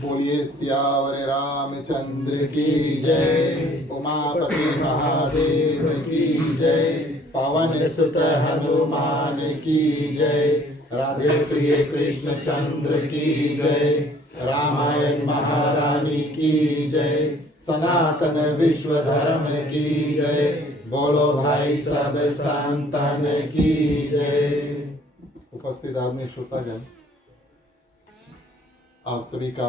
बोलिए सियावर रामचंद्र की जय। उमापति महादेव की जय। पवन सुत हनुमान की जय। राधे प्रिय कृष्ण चंद्र की जय। रामायण महारानी की जय। सनातन विश्व धर्म की जय। बोलो भाई सब संतन की जय। उपस्थित आदमी श्रोतागण, आप सभी का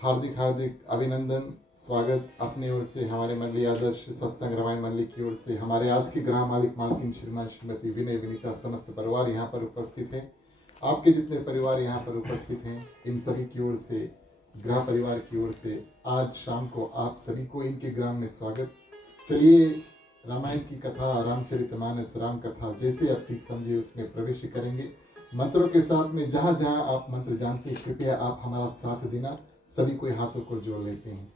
हार्दिक हार्दिक अभिनंदन, स्वागत अपनी ओर से, हमारे मंडली आदर्श सत्संग रामायण मंडली की ओर से। हमारे आज के ग्राम मालिक मालकिन श्रीमान श्रीमती विनय विनीता समस्त परिवार यहाँ पर उपस्थित हैं। आपके जितने परिवार यहाँ पर उपस्थित हैं, इन सभी की ओर से, गृह परिवार की ओर से आज शाम को आप सभी को इनके ग्राम में स्वागत। चलिए रामायण की कथा, रामचरितमानस राम कथा जैसे आप ठीक समझे उसमें प्रवेश करेंगे। मंत्रों के साथ में जहाँ जहाँ आप मंत्र जानते हैं, कृपया आप हमारा साथ देना। सभी कोई हाथों को जोड़ लेते हैं।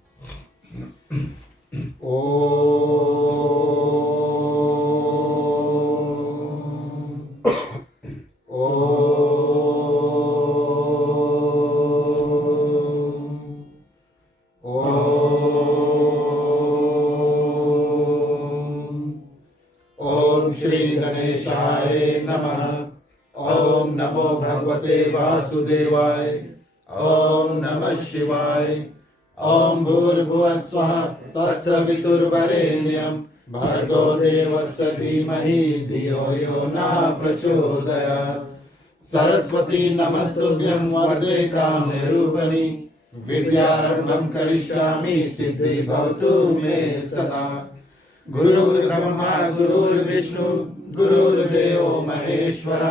ओम श्री गणेशाय नमः। ओम नमो भगवते वासुदेवाय। ओम नमः शिवाय। ओम भूर्भुवः स्वः तत्सवितुर्वरेण्यं भर्गो देवस्य धीमहि धियो यो न प्रचोदयात्। सरस्वती नमस्तुभ्यं वरदे कामरूपिणि विद्यारम्भं करिष्यामि सिद्धि भवतु मे सदा। गुरुर्ब्रह्मा गुरुर्विष्णु गुरुर्देवो महेश्वर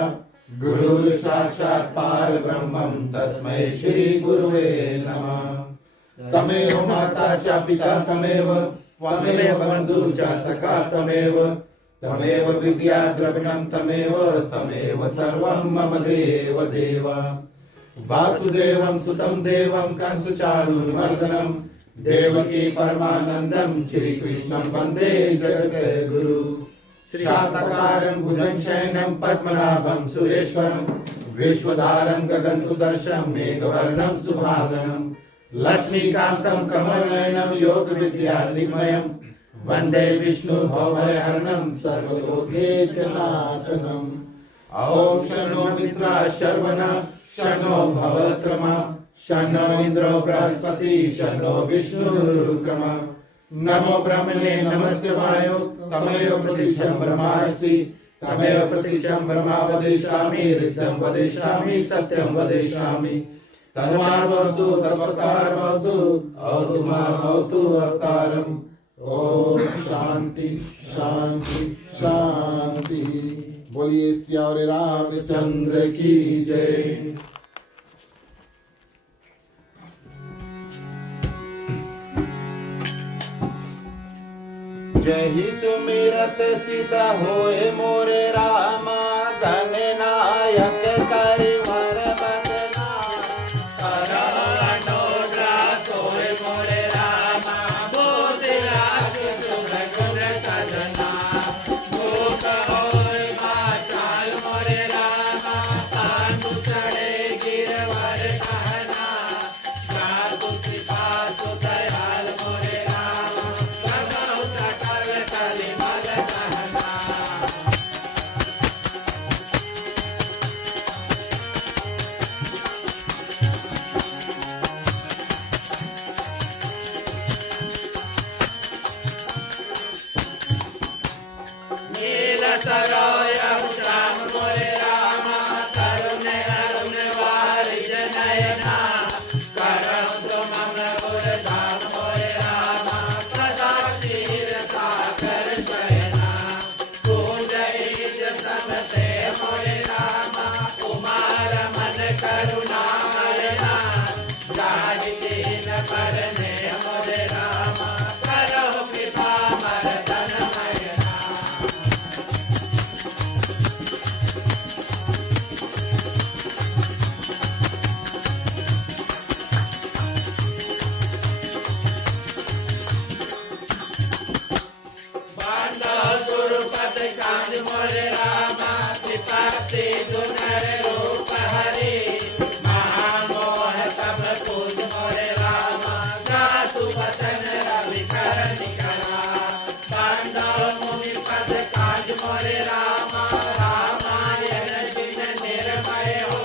गुरुर् साक्षात् परब्रह्मं तस्मै श्री गुरुवे नमः। तमेव माता च पिता तमेव त्वमेव बन्धु च सखा तमेव विद्या द्रविणं तमेव सर्वं मम देव देव। वासुदेवं सुतं देवं कंसचाणूरमर्दनं देवकी परमानन्दं श्रीकृष्णं वन्दे जगद्गुरु। शातकारं भुजं शयनं पद्मनाभं सुरेश्वरं विश्वधारं गगनसुदर्शनं मेघवर्णं सुभागनं लक्ष्मीकान्तं कमलनयनं योगविद्यानिलयं वन्दे विष्णु भवभयहरणं सर्वलोकैकनाथनं। ॐ शन्नो मित्राः शर्वणः शन्नो भवत्रमा शन्नो इन्द्रो बृहस्पति शन्नो विष्णुरुक्रमः। नमो ब्रह्मणे नमस्ते वायो तमेव प्रतीक्षं ब्रह्मासि तमेव प्रतीक्षं ब्रह्मा वदिष्यामि ऋद्धं वदिष्यामि सत्यं वदिष्यामि। तन्मार्भवतु तदवतारमवतु अवतु अवतारम्। ओम शांति शांति शांति। बोलिए सियावर रामचंद्र की जय। जय ही सुमिरत सीता होए मोरे रामा गणनायक करिवर बदना करणोद्रा सोए मोरे रामा बोध राख सुख गुण सजना भूख होए पाचाल मोरे रामा पांडु चढ़े गिरवर कहना जातु कृपा दयाल मोरे रामा सदाउ सकल कलिमल कहना। नील सरोय श्याम मोरे रामा तरुण अरुण वारिज नयना करम तुम गुर धाम मोरे रामा सदा तीर सागर शयना कुंज ईश समते मोरे रामा कुमार मन करुणालना जाहि दीन परने मोरे रामा करो कृपा मर्दन मयना। कांज मोरे रामा कृपा से दुनर रूप हरे महामोह दर्शन रवि कर निकला बांधव मुनि पद काज मोरे रामा रामायण जिन निर्भय हो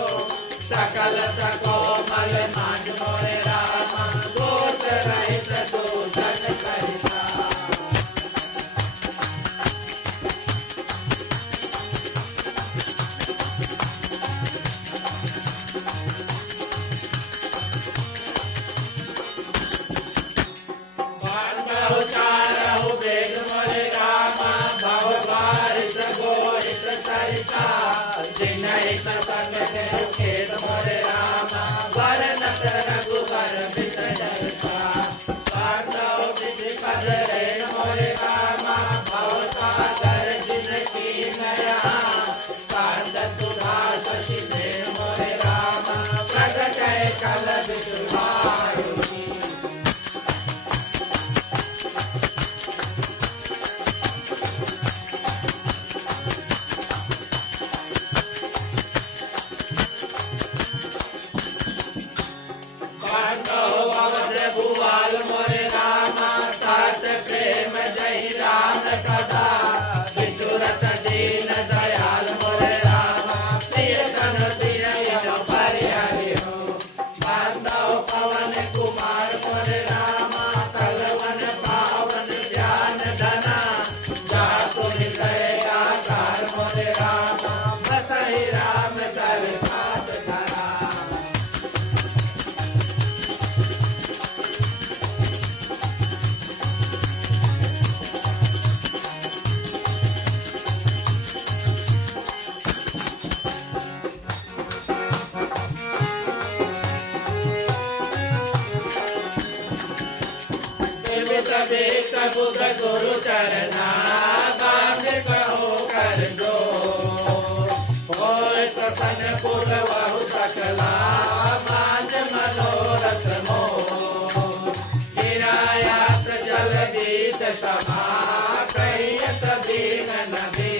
सकल कोमल माज मोरे रामा दोष रहित दूषण करिता चारहु वेद मोरे रामा भव बारिश गोरित सरिता जिनहि संग खेत मोरे रामा वरनत रघुबर बित जरता पांडव विधि पद रेण मोरे रामा भव सागर जिनकी नया कांद सुधा शशि भेण मोरे रामा प्रगट कल विषुवायुनी भुवाल मोरे रामा सात प्रेम जय राम कदा विदुरत दीन दयाल मोरे रामा प्रिय कन प्रिय परिहरि हो बांधव पवन कुमार मोरे रामा तलवन पावन ध्यान धना जातु हृदय आकार मोरे रामा बसहि राम सरसात धरा बुध गुरु चरना बांध कहो कर दो होय प्रसन्न पुर बहु सकला मान मनोरथ मोह गिरायात जल दीत समा कहियत दीन नदी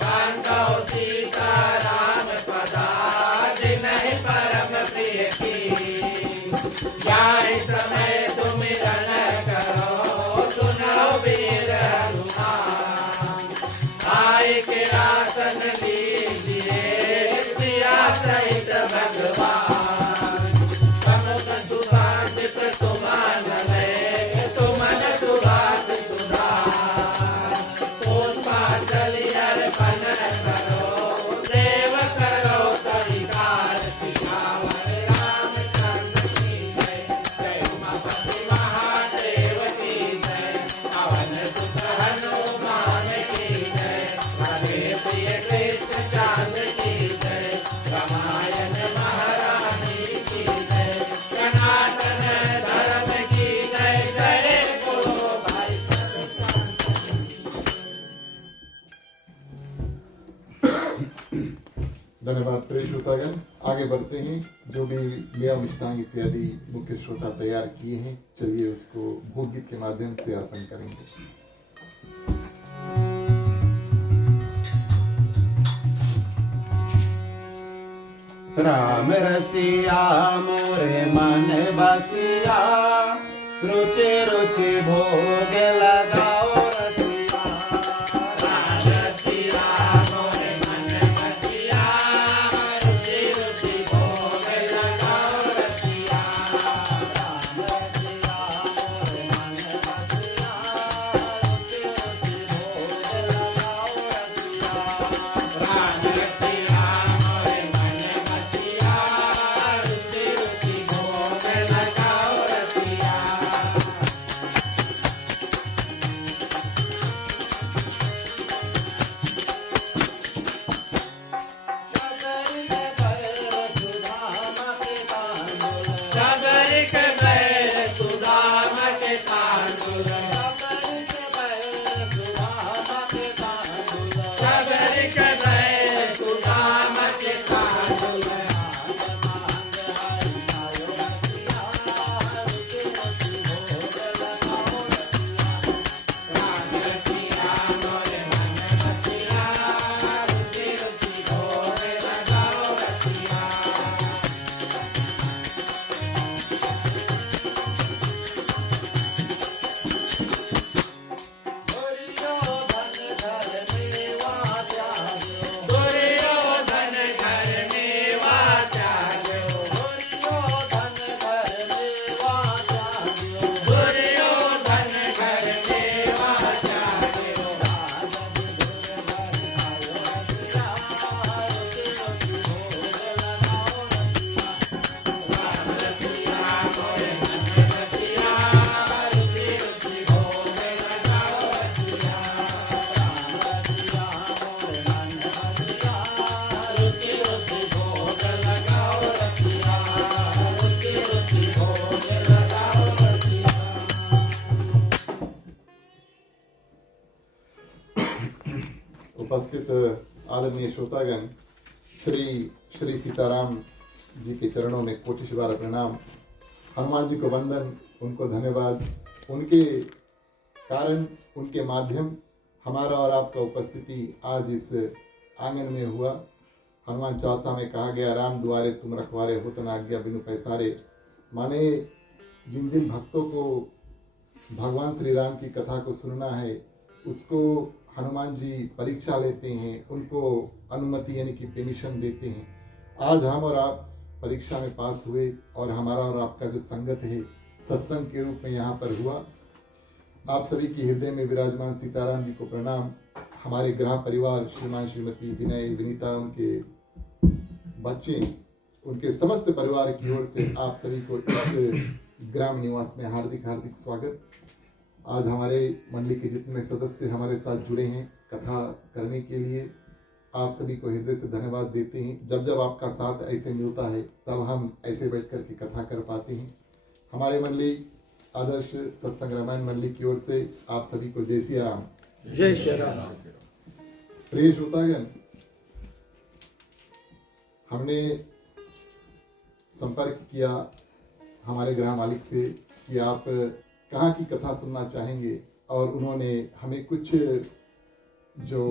बांधव सीता राम पदा जिनहि परम प्रिय की जाय समय सुमिरन करो सुनो वीर हनुमान आय के आसन लीजिए सिया सहित भगवान समुख सुभाषित सुमान तुमन सुभाष सुधार पुष्पांजलि अर्पण करो देव करो स्वीकार सिखावर रामचंद्र की जय जय उमापति महादेव की जय पवन सुत हनुमान की जय राधे प्रिय कृष्ण चांद की जय रामायण महारानी की जय सनातन धर्म की जय जय बोलो भाई धन्यवाद प्रिय श्रोतागण। आगे बढ़ते हैं। जो भी नियम मिष्टांग इत्यादि मुख्य श्रोता तैयार किए हैं, चलिए उसको भोग गीत के माध्यम से अर्पण करेंगे। राम रसिया मोरे मन बसिया रुचि रुचि भोग लगाओ रसिया राम रसिया मोरे मन बसिया रुचि रुचि भोग लगाओ रसिया राम रसिया मोरे मन बसिया रुचि रुचि भोग लगाओ रसिया राम रसिया मोरे मन बसिया रुचि रुचि भोग लगाओ रसिया उपस्थित आदरणीय श्रोतागण, श्री श्री सीताराम जी के चरणों में कोटि बार प्रणाम। हनुमान जी को वंदन, उनको धन्यवाद। उनके कारण, उनके माध्यम हमारा और आपका उपस्थिति आज इस आंगन में हुआ। हनुमान चालीसा में कहा गया, राम दुआरे तुम रखवारे, हो तना आज्ञा बिनु पैसारे। माने जिन जिन भक्तों को भगवान श्री राम की कथा को सुनना है, उसको हनुमान जी परीक्षा लेते हैं, उनको अनुमति यानी कि परमिशन देते हैं। आज हम और आप परीक्षा में पास हुए और हमारा और आपका जो संगत है सत्संग के रूप में यहाँ पर हुआ। आप सभी के हृदय में विराजमान सीताराम जी को प्रणाम। हमारे गृह परिवार, श्रीमान श्रीमती, विनय विनीता, उनके बच्चे, उनके समस्त परिवार की ओर से आप सभी को इस ग्राम निवास में हार्दिक हार्दिक स्वागत। आज हमारे मंडली के जितने सदस्य हमारे साथ जुड़े हैं कथा करने के लिए, आप सभी को हृदय से धन्यवाद देते हैं। जब जब आपका साथ ऐसे मिलता है तब हम ऐसे बैठ कर के कथा कर पाते हैं। हमारे मंडली आदर्श सत्संग रामायण मंडली की ओर से आप सभी को जय सिया राम। जय श्री राम। प्रिय श्रोतागण, हमने संपर्क किया हमारे गृह मालिक से कि आप कहाँ की कथा सुनना चाहेंगे, और उन्होंने हमें कुछ जो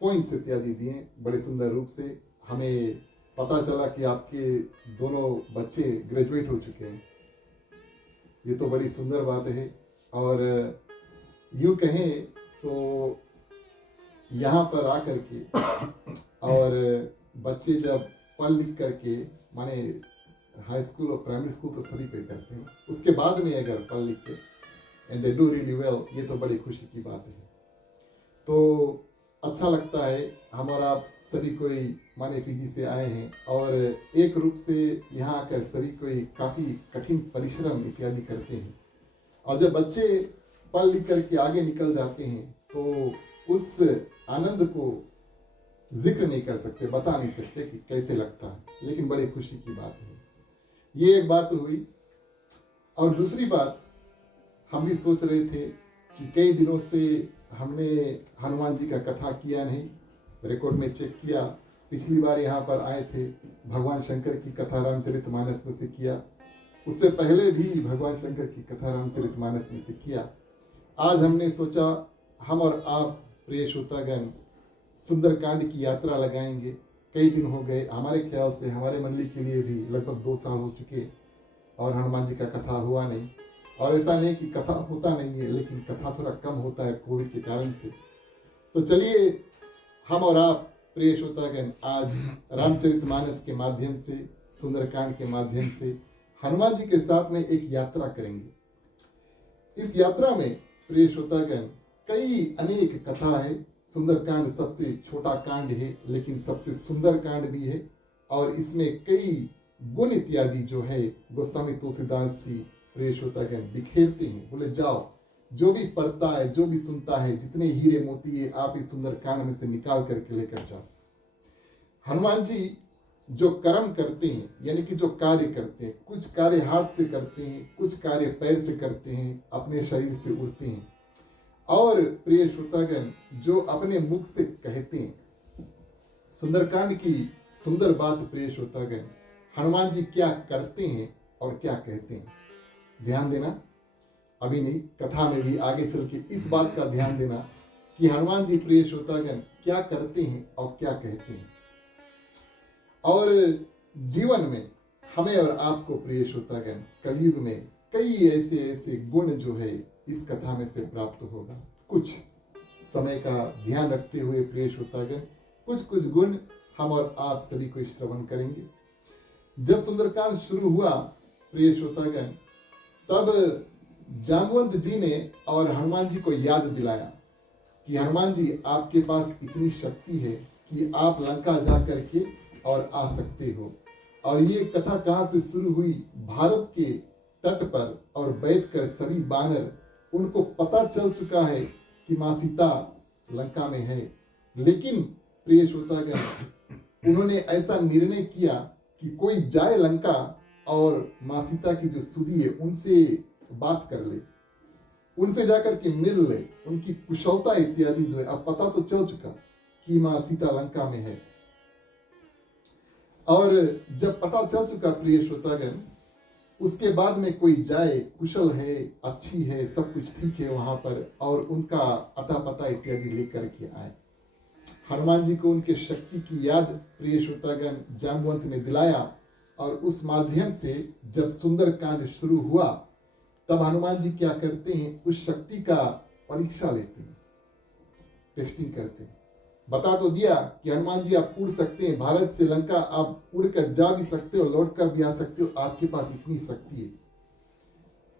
पॉइंट्स इत्यादि दिए बड़े सुंदर रूप से। हमें पता चला कि आपके दोनों बच्चे ग्रेजुएट हो चुके हैं। ये तो बड़ी सुंदर बात है। और यूँ कहें तो यहाँ पर आकर के और बच्चे जब पढ़ लिख करके, माने हाई स्कूल और प्राइमरी स्कूल तो सभी पे करते हैं, उसके बाद में अगर पढ़ लिख के and they do really well, ये तो बड़ी खुशी की बात है। तो अच्छा लगता है। हम और आप सभी कोई माने फीजी से आए हैं और एक रूप से यहाँ आकर सभी कोई काफ़ी कठिन परिश्रम इत्यादि करते हैं, और जब बच्चे पढ़ लिख करके आगे निकल जाते हैं तो उस आनंद को जिक्र नहीं कर सकते, बता नहीं सकते कि कैसे लगता है, लेकिन बड़ी खुशी की बात है। ये एक बात हुई। और दूसरी बात, हम भी सोच रहे थे कि कई दिनों से हमने हनुमान जी का कथा किया नहीं, रिकॉर्ड में चेक किया। पिछली बार यहाँ पर आए थे, भगवान शंकर की कथा रामचरितमानस में से किया, उससे पहले भी भगवान शंकर की कथा रामचरितमानस में से किया। आज हमने सोचा हम और आप प्रिय श्रोतागण सुंदरकांड की यात्रा लगाएंगे। कई दिन हो गए, हमारे ख्याल से हमारे मंडली के लिए भी लगभग 2 साल हो चुके और हनुमान जी का कथा हुआ नहीं। और ऐसा नहीं कि कथा होता नहीं है, लेकिन कथा थोड़ा कम होता है कोविड के कारण से। तो चलिए हम और आप प्रिय श्रोतागण आज रामचरितमानस के माध्यम से, सुंदरकांड के माध्यम से हनुमान जी के साथ में एक यात्रा करेंगे। इस यात्रा में प्रिय श्रोतागण कई अनेक कथा है। सुंदरकांड सबसे छोटा कांड है, लेकिन सबसे सुंदर कांड भी है, और इसमें कई गुण इत्यादि जो है गोस्वामी तुलसीदास जी प्रिय श्रोतागण बिखेरते हैं। बोले जाओ, जो भी पढ़ता है, जो भी सुनता है, जितने हीरे मोती है आप इस सुंदरकांड में से निकाल करके लेकर जाओ। हनुमान जी जो कर्म करते हैं, यानी कि जो कार्य करते हैं, कुछ कार्य हाथ से करते हैं, कुछ कार्य पैर से करते हैं, अपने शरीर से उड़ते हैं, और प्रिय श्रोतागण जो अपने मुख से कहते हैं। सुंदरकांड की सुंदर बात प्रिय श्रोतागण, हनुमान जी क्या करते हैं और क्या कहते हैं, ध्यान देना। अभी नहीं, कथा में भी आगे चल के इस बात का ध्यान देना कि हनुमान जी प्रिय श्रोतागण क्या करते हैं और क्या कहते हैं। और जीवन में हमें और आपको प्रिय श्रोतागण कलयुग में कई ऐसे ऐसे गुण जो है इस कथा में से प्राप्त होगा। कुछ समय का ध्यान रखते हुए प्रिय श्रोतागण कुछ कुछ गुण हम और आप सभी को श्रवण करेंगे। जब सुंदरकांड शुरू हुआ प्रिय श्रोतागण, तब जामवंत जी ने और हनुमान जी को याद दिलाया कि हनुमान जी आपके पास इतनी शक्ति है कि आप लंका जा करके और आ सकते हो। और ये कथा कहाँ से शुरू हुई? भारत के तट पर और बैठकर सभी बानर, उनको पता चल चुका है कि माँ सीता लंका में है, लेकिन प्रिय श्रोतागण उन्होंने ऐसा निर्णय किया कि कोई जाए लंका और माँ सीता की जो सुधी है उनसे बात कर ले, उनसे जाकर के मिल ले, उनकी कुशलता इत्यादि जो है अब पता तो चल चुका। कि माँ सीता लंका में है। और जब पता चल चुका प्रिय श्रोतागण, उसके बाद में कोई जाए, कुशल है, अच्छी है, सब कुछ ठीक है वहां पर, और उनका अता पता इत्यादि लेकर के आए। हनुमान जी को उनके शक्ति की याद प्रिय श्रोतागण जाम्बवंत ने दिलाया, और उस माध्यम से जब सुंदर कांड शुरू हुआ, तब हनुमान जी क्या करते हैं, उस शक्ति का परीक्षा लेते हैं, टेस्टिंग करते हैं। बता तो दिया कि हनुमान जी आप उड़ सकते हैं, भारत से लंका आप उड़कर जा भी सकते हो, लौट कर भी आ सकते हो, आपके पास इतनी शक्ति है।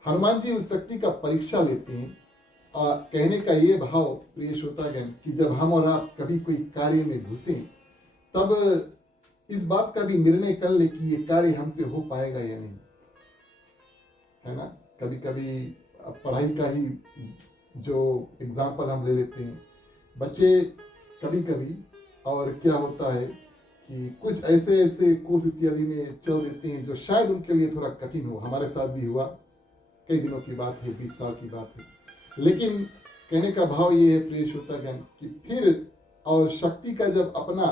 हनुमान जी उस शक्ति का परीक्षा लेते हैं। और कहने का ये भाव प्रिय श्रोतागण कि जब हम और आप कभी कोई कार्य में घुसे, तब इस बात का भी निर्णय कर ले कि ये कार्य हमसे हो पाएगा या नहीं, है ना। कभी कभी पढ़ाई का ही जो एग्जाम्पल हम ले लेते हैं, बच्चे कभी कभी, और क्या होता है कि कुछ ऐसे ऐसे कोर्स इत्यादि में चल देते हैं जो शायद उनके लिए थोड़ा कठिन हो। हमारे साथ भी हुआ, कई दिनों की बात है, 20 साल की बात है। लेकिन कहने का भाव ये है प्रिय श्रोतागण कि फिर और शक्ति का जब अपना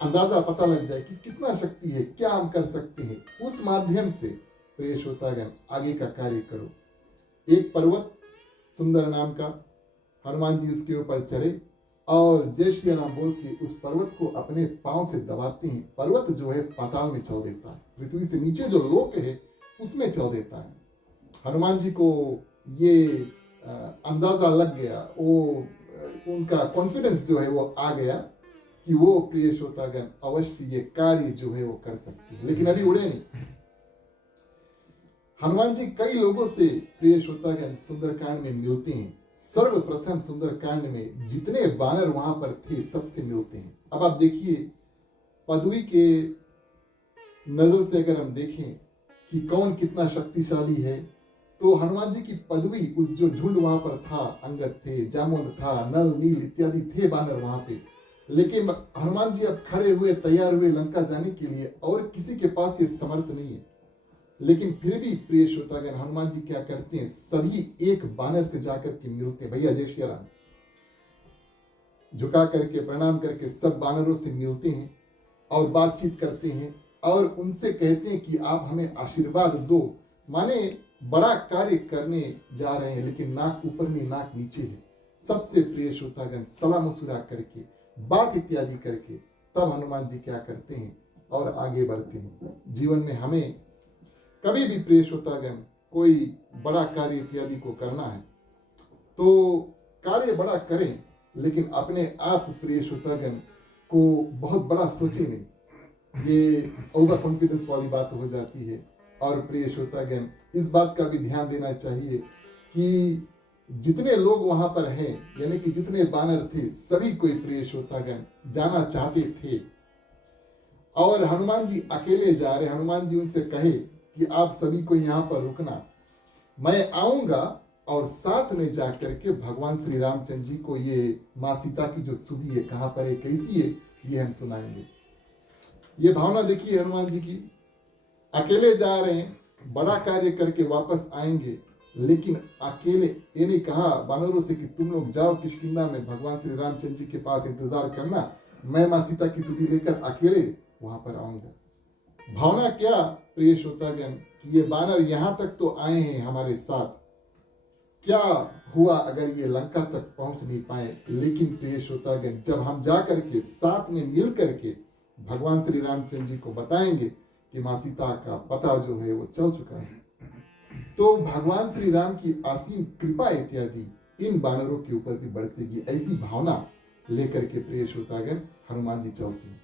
अंदाजा पता लग जाए कि कितना शक्ति है, क्या हम कर सकते हैं, उस माध्यम से प्रिय श्रोतागण आगे का कार्य करो। एक पर्वत सुंदर नाम का, हनुमान जी उसके ऊपर चढ़े और जय श्री राम बोल के उस पर्वत को अपने पांव से दबाते हैं। पर्वत जो है पाताल में चल देता है, पृथ्वी से नीचे जो लोक है उसमें चल देता है। हनुमान जी को ये अंदाजा लग गया, वो उनका कॉन्फिडेंस जो है वो आ गया कि वो प्रिय श्रोतागण अवश्य ये कार्य जो है वो कर सकते हैं। लेकिन अभी उड़े नहीं। हनुमान जी कई लोगों से प्रिय श्रोतागण सुंदरकांड में मिलते हैं। सर्वप्रथम सुंदरकांड में जितने बानर वहां पर थे सबसे मिलते हैं। अब आप देखिए, पदवी के नजर से अगर हम देखें कि कौन कितना शक्तिशाली है, तो हनुमान जी की पदवी, उस जो झुंड वहां पर था, अंगद थे, जामुन था, नल नील इत्यादि थे बानर वहां पे, लेकिन हनुमान जी अब खड़े हुए, तैयार हुए लंका जाने के लिए, और किसी के पास ये समर्थ नहीं है। लेकिन फिर भी प्रिय श्रोतागण हनुमान जी क्या करते हैं, सभी एक बानर से जाकर के मिलते हैं, भैया जय श्री राम, झुका करके प्रणाम करके सब बानरों से मिलते हैं और बातचीत करते हैं, और उनसे कहते हैं कि आप हमें आशीर्वाद दो। माने बड़ा कार्य करने जा रहे हैं, लेकिन नाक ऊपर में नाक नीचे है। सबसे प्रिय श्रोतागण सलाम मुस्कुरा करके, बात इत्यादि करके, तब हनुमान जी क्या करते हैं और आगे बढ़ते हैं। जीवन में हमें कभी भी प्रिय श्रोतागण कोई बड़ा कार्य इत्यादि को करना है तो कार्य बड़ा करें, लेकिन अपने आप प्रिय श्रोतागण को बहुत बड़ा सोचे नहीं। ये ओवर कॉन्फिडेंस वाली बात हो जाती है। और प्रिय श्रोतागण इस बात का भी ध्यान देना चाहिए कि जितने लोग वहां पर हैं, यानी कि जितने बानर थे, सभी कोई प्रिय श्रोतागण जाना चाहते थे, और हनुमान जी अकेले जा रहे। हनुमान जी उनसे कहे कि आप सभी को यहाँ पर रुकना, मैं आऊंगा और साथ में जाकर के भगवान श्री रामचंद्र जी को ये माँ सीता की जो सुधी है, कहाँ पर है, कैसी है, ये हम सुनाएंगे। ये भावना देखिए हनुमान जी की, अकेले जा रहे हैं, बड़ा कार्य करके वापस आएंगे, लेकिन अकेले, ये नहीं कहा बानरों से कि तुम लोग जाओ किष्किंधा में भगवान श्री रामचंद्र जी के पास इंतजार करना, मैं माँ सीता की सुधी लेकर अकेले वहां पर आऊंगा। भावना क्या प्रिय श्रोतागण कि ये बानर यहाँ तक तो आए हैं हमारे साथ, क्या हुआ अगर ये लंका तक पहुंच नहीं पाए। लेकिन प्रिय श्रोतागण जब हम जा करके साथ में मिल करके भगवान श्री रामचंद्र जी को बताएंगे कि माँ सीता का पता जो है वो चल चुका है, तो भगवान श्री राम की असीम कृपा इत्यादि इन बानरों के ऊपर भी बरसेगी। ऐसी भावना लेकर के प्रिय श्रोतागण हनुमान जी चलते हैं।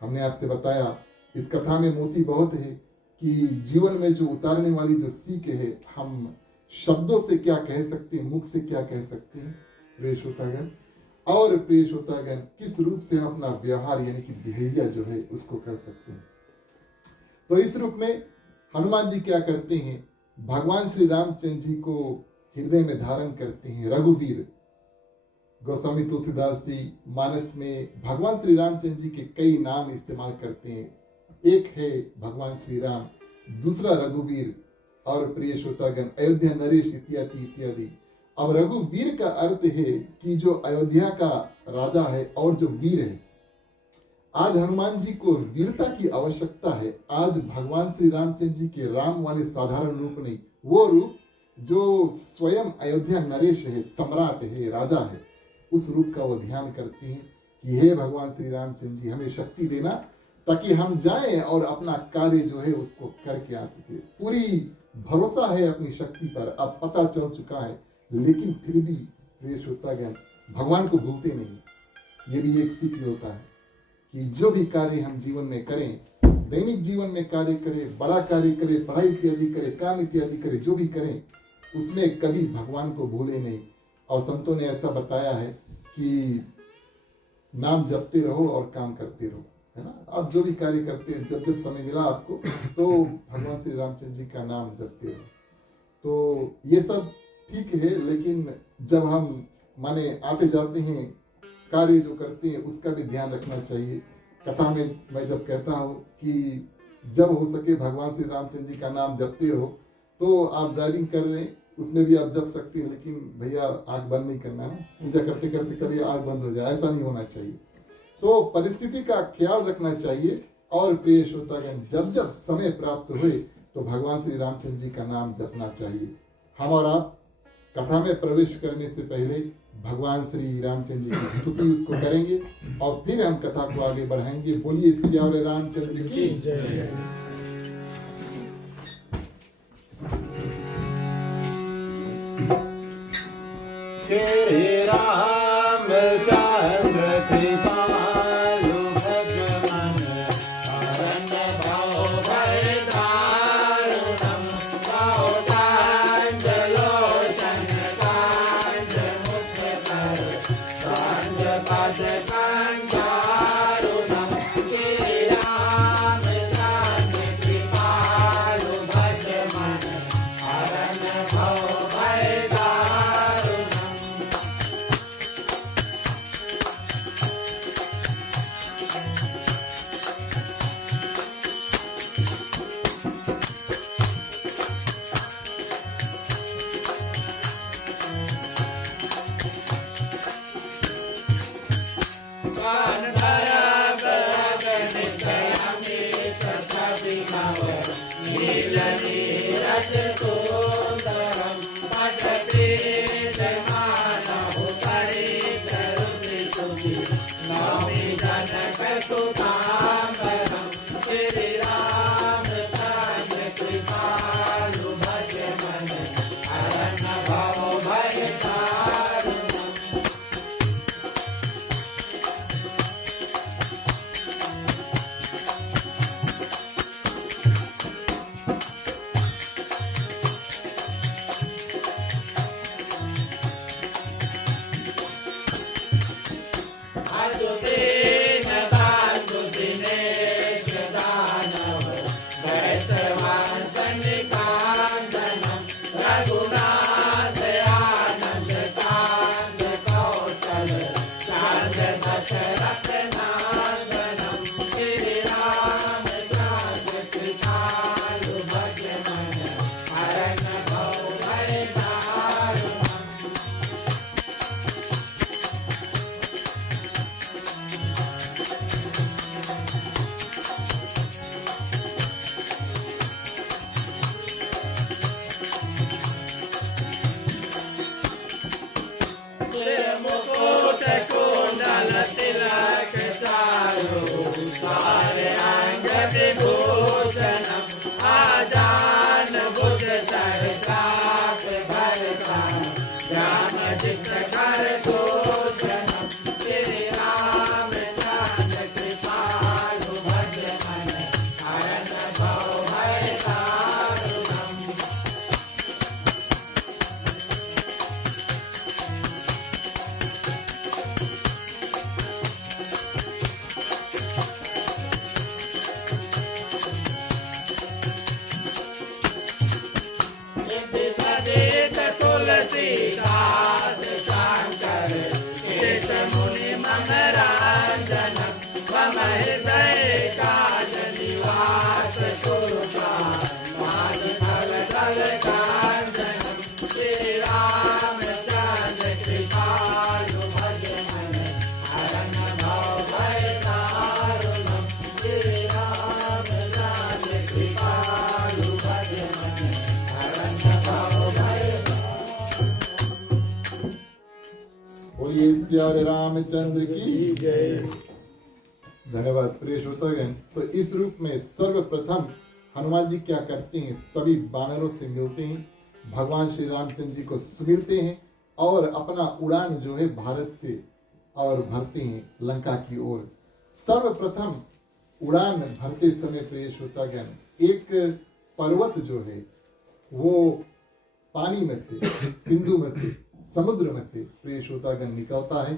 हमने आपसे बताया इस कथा में मोती बहुत है कि जीवन में जो उतारने वाली जो सीख है, हम शब्दों से क्या कह सकते हैं, मुख से क्या कह सकते हैं प्रिय श्रोतागण, और प्रिय श्रोतागण किस रूप से हम अपना व्यवहार यानी कि बिहेवियर जो है उसको कर सकते हैं। तो इस रूप में हनुमान जी क्या करते हैं, भगवान श्री रामचंद्र जी को हृदय में धारण करते हैं। रघुवीर, गोस्वामी तुलसीदास जी मानस में भगवान श्री रामचंद्र जी के कई नाम इस्तेमाल करते हैं। एक है भगवान श्री राम, दूसरा रघुवीर, और प्रिय श्रोतागण अयोध्या नरेश इत्यादि इत्यादि। अब रघुवीर का अर्थ है कि जो अयोध्या का राजा है और जो वीर है। आज हनुमान जी को वीरता की आवश्यकता है। आज भगवान श्री रामचंद्र जी के राम वाले साधारण रूप नहीं, वो रूप जो स्वयं अयोध्या नरेश है, सम्राट है, राजा है, उस रूप का वो ध्यान करती हैं कि हे भगवान श्री रामचंद्र जी हमें शक्ति देना ताकि हम जाएं और अपना कार्य जो है उसको करके आ सके। पूरी भरोसा है अपनी शक्ति पर, अब पता चल चुका है, लेकिन फिर भी प्रिय श्रोतागण भगवान को भूलते नहीं। ये भी एक सीख होता है कि जो भी कार्य हम जीवन में करें, दैनिक जीवन में कार्य करें, बड़ा कार्य करें, पढ़ाई इत्यादि करें, काम इत्यादि करें, जो भी करें उसमें कभी भगवान को भूले नहीं। और संतों ने ऐसा बताया है कि नाम जपते रहो और काम करते रहो, है ना। आप जो भी कार्य करते हैं, जब जब समय मिला आपको तो भगवान श्री रामचंद्र जी का नाम जपते रहो। तो ये सब ठीक है, लेकिन जब हम माने आते जाते हैं, कार्य जो करते हैं उसका भी ध्यान रखना चाहिए। कथा में मैं जब कहता हूँ कि जब हो सके भगवान श्री रामचंद्र जी का नाम जपते रहो, तो आप ड्राइविंग कर रहे हैं उसमें भी आप जप सकते हैं, लेकिन भैया आँख बंद नहीं करना है। पूजा करते करते कभी आँख बंद हो जाए, ऐसा नहीं होना चाहिए। तो परिस्थिति का ख्याल रखना चाहिए। और प्रिय श्रोतागण, जब जब समय प्राप्त हुए तो भगवान श्री रामचंद्र जी का नाम जपना चाहिए। हम और आप कथा में प्रवेश करने से पहले भगवान श्री रामचंद्र जी की स्तुति उसको करेंगे और फिर हम कथा को आगे बढ़ाएंगे। बोलिए सियावर रामचंद्र की जय। श्री रामचंद्र कृपालु भज मन हरन भव भय दारुणम लोचन कांज मुख कर कांज पद कंचारुणम श्री रामचंद्र कृपालु भज मन हरन भव भय और रामचंद्र की जय। धन्यवाद प्रिय श्रोतागण। तो इस रूप में सर्वप्रथम हनुमान जी क्या करते हैं, सभी वानरों से मिलते हैं, भगवान श्री रामचंद्र जी को सुमिरते हैं और अपना उड़ान जो है भारत से और भरते हैं लंका की ओर। सर्वप्रथम उड़ान भरते समय प्रिय श्रोतागण एक पर्वत जो है वो पानी में से, सिंधु में से, समुद्र में से प्रिय श्रोतागण निकलता है।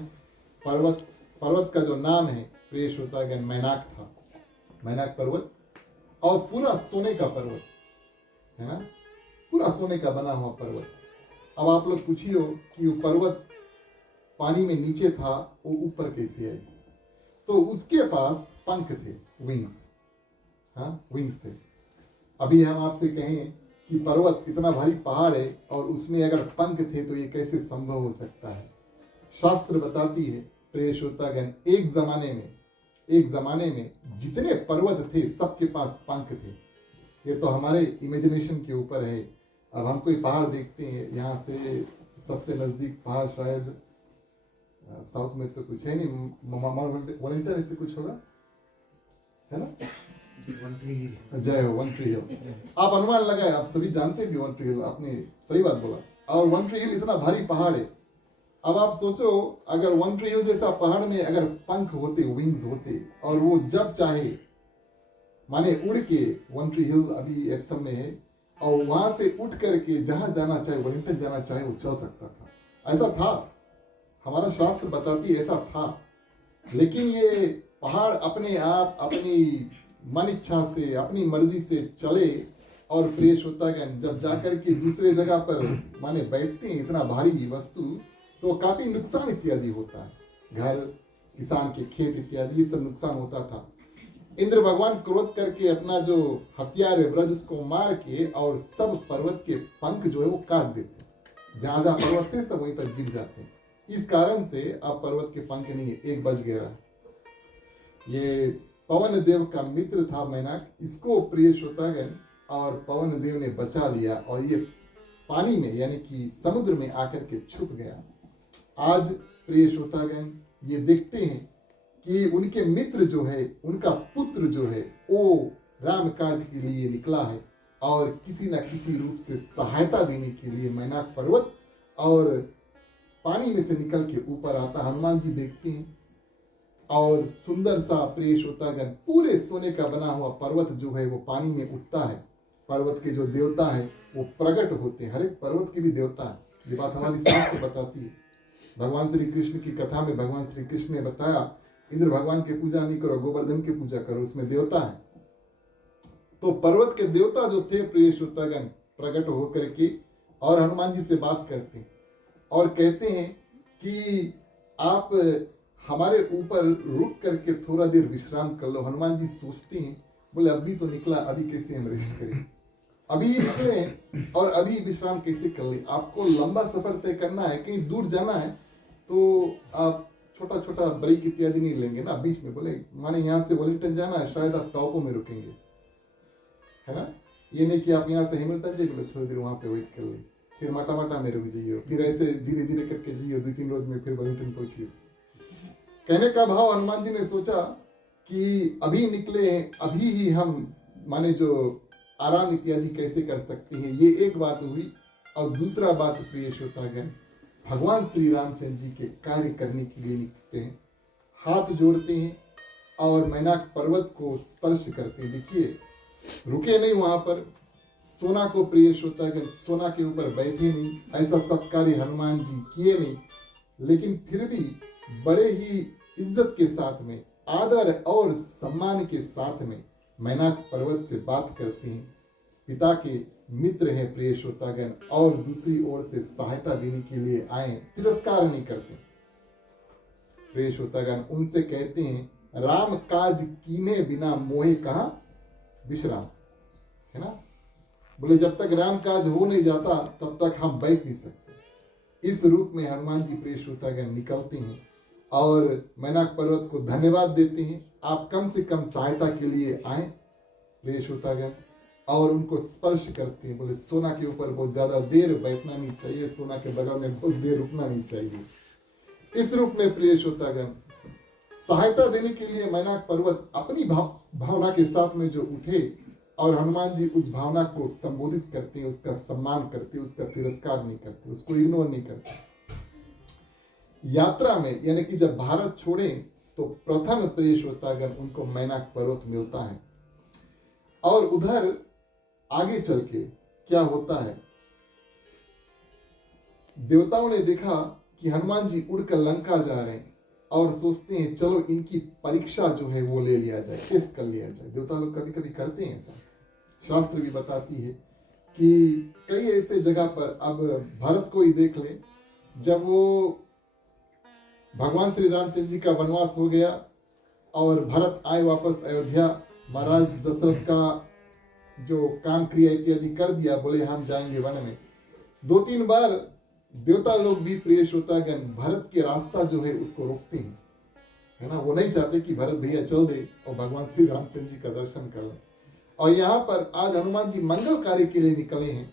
पर्वत का जो नाम है प्रिय श्रोतागण मैनाक था, मैनाक पर्वत, और पूरा सोने का पर्वत है ना, पूरा सोने का बना हुआ पर्वत। अब आप लोग पूछियो कि वो पर्वत पानी में नीचे था, वो ऊपर कैसे है? तो उसके पास पंख थे, विंग्स, हाँ विंग्स थे। अभी हम आपसे कहें कि पर्वत इतना भारी पहाड़ है और उसमें अगर पंख थे तो ये कैसे संभव हो सकता है? शास्त्र बताती है प्रिय श्रोतागण, एक जमाने में जितने पर्वत थे सबके पास पंख थे। ये तो हमारे इमेजिनेशन के ऊपर है। अब हम कोई पहाड़ देखते हैं, यहाँ से सबसे नजदीक पहाड़ शायद साउथ में तो कुछ है नहीं, वॉलंटियर ऐसे कुछ होगा, है ना? जय हो, वन ट्री हिल। आप अनुमान लगाए, आप सभी जानते भी वन ट्री हिल, आपने सही बात बोला। और वन ट्री हिल इतना भारी पहाड़ है। अब आप सोचो अगर वन ट्री हिल जैसा पहाड़ में अगर पंख होते, विंग्स होते, और वो जब चाहे माने उड़ के, वन ट्री हिल अभी एप्सम में है, और वहां से उठ करके जहां जाना चाहे, वेलिंगटन जाना चाहे, वो चल सकता था। ऐसा था, हमारा शास्त्र बताती ऐसा था। लेकिन ये पहाड़ अपने आप अपनी मन इच्छा से, अपनी मर्जी से चले, और प्रिय श्रोतागण जब जाकर के दूसरे जगह पर माने बैठते हैं इतना भारी वस्तु, तो काफी नुकसान इत्यादि होता है। घर, किसान के खेत इत्यादि, ये सब नुकसान होता था। इंद्र भगवान क्रोध करके अपना जो हथियार है ब्रज, उसको मार के और सब पर्वत के पंख जो है वो काट देते। जहां जहां पर्वत थे सब वहीं पर गिर जाते हैं। इस कारण से अब पर्वत के पंख नहीं है, एक बच गया। ये पवन देव का मित्र था मैनाक, इसको प्रिय श्रोतागण और पवन देव ने बचा लिया और ये पानी में यानी कि समुद्र में आकर के छुप गया। आज प्रिय श्रोतागण ये देखते हैं कि उनके मित्र जो है, उनका पुत्र जो है, वो राम काज के लिए निकला है और किसी न किसी रूप से सहायता देने के लिए मैनाक पर्वत और पानी में से निकल के ऊपर आता। हनुमान जी देखते हैं और सुंदर सा प्रिय श्रोतागण पूरे सोने का बना हुआ पर्वत जो है वो पानी में उठता है। पर्वत के जो देवता है वो प्रकट होते हैं, हर एक पर्वत के भी देवता है। ये बात हमारी शास्त्र बताती है। भगवान श्री कृष्ण की कथा में भगवान श्री कृष्ण ने बताया, इंद्र भगवान की पूजा नहीं करो, गोवर्धन की पूजा करो, उसमें देवता है। तो पर्वत के देवता जो थे प्रिय श्रोतागण प्रकट होकर के और हनुमान जी से बात करते हैं और कहते हैं कि आप हमारे ऊपर रुक करके थोड़ा देर विश्राम कर लो। हनुमान जी सोचते हैं, बोले अभी तो निकला, अभी कैसे हम रेस्ट करें? अभी निकले और अभी विश्राम कैसे कर ले? आपको लंबा सफर तय करना है, कहीं दूर जाना है, तो आप छोटा छोटा ब्रेक इत्यादि नहीं लेंगे ना बीच में। बोले माने यहाँ से वेलिंगटन जाना है, शायद आप टॉपों में रुकेंगे, है ना? ये नहीं कि आप यहाँ से हेमिल्टन जाइए, थोड़ी देर वहां पे वेट कर ले, फिर माटा माटा में रुक जाइए, फिर ऐसे धीरे धीरे करके जाइए, 2-3 रोज में फिर वेलिंगटन पहुंचिए। कहने का भाव, हनुमान जी ने सोचा कि अभी निकले हैं, अभी ही हम माने जो आराम इत्यादि कैसे कर सकते हैं, ये एक बात हुई। और दूसरा बात प्रिय श्रोतागण, भगवान श्री रामचंद्र जी के कार्य करने के लिए निकलते हैं, हाथ जोड़ते हैं और मैनाक पर्वत को स्पर्श करते हैं। देखिए रुके नहीं वहां पर, सोना को प्रिय श्रोतागण सोना के ऊपर बैठे नहीं, ऐसा सब कार्य हनुमान जी किए नहीं, लेकिन फिर भी बड़े ही इज्जत के साथ में, आदर और सम्मान के साथ में मैनाक पर्वत से बात करते हैं। पिता के मित्र हैं प्रिय श्रोतागण और दूसरी ओर से सहायता देने के लिए आए, तिरस्कार नहीं करते। प्रिय श्रोतागण उनसे कहते हैं, राम काज कीने बिना मोहे कहा विश्राम, है ना? बोले जब तक राम काज हो नहीं जाता तब तक हम बैठ नहीं सकते। इस रूप में हनुमान जी प्रिय श्रोतागण निकलते हैं और मैनाक पर्वत को धन्यवाद देते हैं, आप कम से कम सहायता के लिए आए प्रिय श्रोतागण, और उनको स्पर्श करते हैं। बोले सोना के ऊपर बहुत ज्यादा देर बैठना नहीं चाहिए, सोना के बगल में बहुत देर रुकना नहीं चाहिए। इस रूप में प्रिय श्रोतागण सहायता देने के लिए मैनाक पर्वत अपनी भावना के साथ में जो उठे और हनुमान जी उस भावना को संबोधित करते हैं, उसका सम्मान करते हैं, उसका तिरस्कार नहीं करते, उसको इग्नोर नहीं करते। यात्रा में यानी कि जब भारत छोड़े तो प्रथम प्रिय श्रोतागण उनको मैनाक पर्वत मिलता है। और उधर आगे चल के क्या होता है, देवताओं ने देखा कि हनुमान जी उड़कर लंका जा रहे हैं और सोचते हैं चलो इनकी परीक्षा जो है वो ले लिया जाए, टेस्ट कर लिया जाए। देवता लोग कभी कभी करते हैं ऐसा। शास्त्र भी बताती है कि कई ऐसे जगह पर, अब भारत को ही देख ले, जब वो भगवान श्री रामचंद्र जी का वनवास हो गया और भरत आए वापस अयोध्या, महाराज दशरथ का जो काम क्रिया इत्यादि कर दिया, बोले हम जाएंगे वन में। 2-3 बार देवता लोग भी प्रिय श्रोतागण भरत के रास्ता जो है उसको रोकते हैं, है ना। वो नहीं चाहते कि भरत भैया चल दे और भगवान श्री रामचंद्र जी का दर्शन कर लें। और यहाँ पर आज हनुमान जी मंगल कार्य के लिए निकले हैं,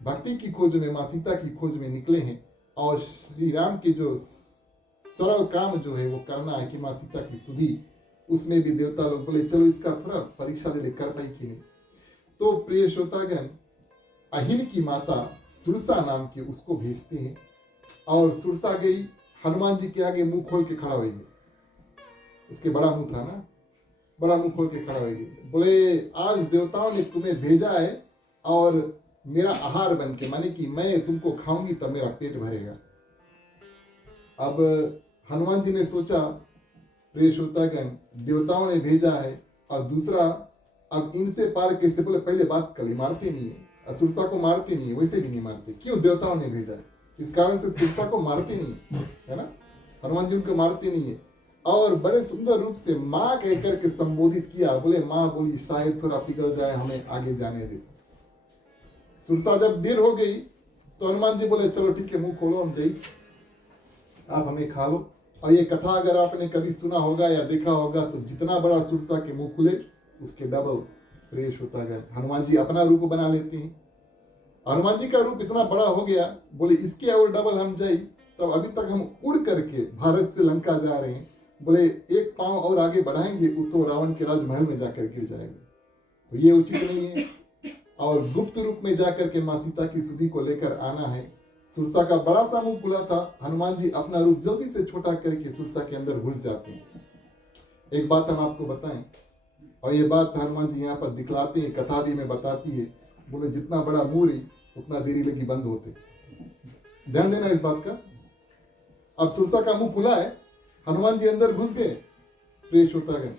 भक्ति की खोज में, माँ सीता की खोज में निकले हैं। और श्री राम के जो सरल काम जो है वो करना है कि माँ सीता की सुधि, उसमें भी देवता लोग बोले चलो इसका थोड़ा परीक्षा ले, कर पाई कि नहीं। तो प्रिय श्रोतागण अहिन की माता सुरसा नाम की उसको भेजते हैं और सुरसा गई, हनुमान जी के आगे मुंह खोल के खड़ा हो गई। उसके बड़ा मुंह था ना, बड़ा मुंह खोल के खड़ा हो गई। बोले आज देवताओं ने तुम्हें भेजा है और मेरा आहार बन के, माने कि मैं तुमको खाऊंगी तब मेरा पेट भरेगा। अब हनुमान जी ने सोचा प्रिय श्रोतागण देवताओं ने भेजा है और दूसरा अब इनसे पार कैसे, बोले पहले बात कर ली, मारते नहीं है, सुरसा को मारते नहीं है, वैसे भी नहीं मारते। क्यों? देवताओं ने भेजा है, इस कारण से सुरसा को मारते नहीं है ना, हनुमान जी उनको मारते नहीं है। और बड़े सुंदर रूप से माँ कहकर के संबोधित किया। बोले माँ बोली शायद थोड़ा पिघल जाए, हमें आगे जाने दे। सुरसा जब देर हो गई तो हनुमान जी बोले चलो ठीक है, मुंह खोलो, हम जाइए, आप हमें खा लो। और ये कथा अगर आपने कभी सुना होगा या देखा होगा तो जितना बड़ा सुरसा के मुंह खुले उसके डबल प्रेश होता गया। हनुमान जी अपना रूप बना लेते हैं। हनुमान जी का रूप इतना बड़ा हो गया, बोले इसके और डबल हम जाए। तब अभी तक हम उड़ करके भारत से लंका जा रहे हैं, बोले एक पांव और आगे बढ़ाएंगे तो रावण के राजमहल में जाकर गिर जाएंगे, तो ये उचित नहीं है। और गुप्त रूप में जाकर के माँ सीता की सुधि को लेकर आना है। सुरसा का बड़ा सा मुंह खुला था, हनुमान जी अपना रूप जल्दी से छोटा करके सुरसा के अंदर घुस जाते हैं। एक बात हम आपको बताएं, और ये बात हनुमान जी यहाँ पर दिखलाते हैं, कथा भी में बताती है। बोले जितना बड़ा मुंह रही उतना देरी लगी बंद होते। ध्यान देना इस बात का। अब सुरसा का मुंह खुला है, हनुमान जी अंदर घुस गए, प्रेश होता गया।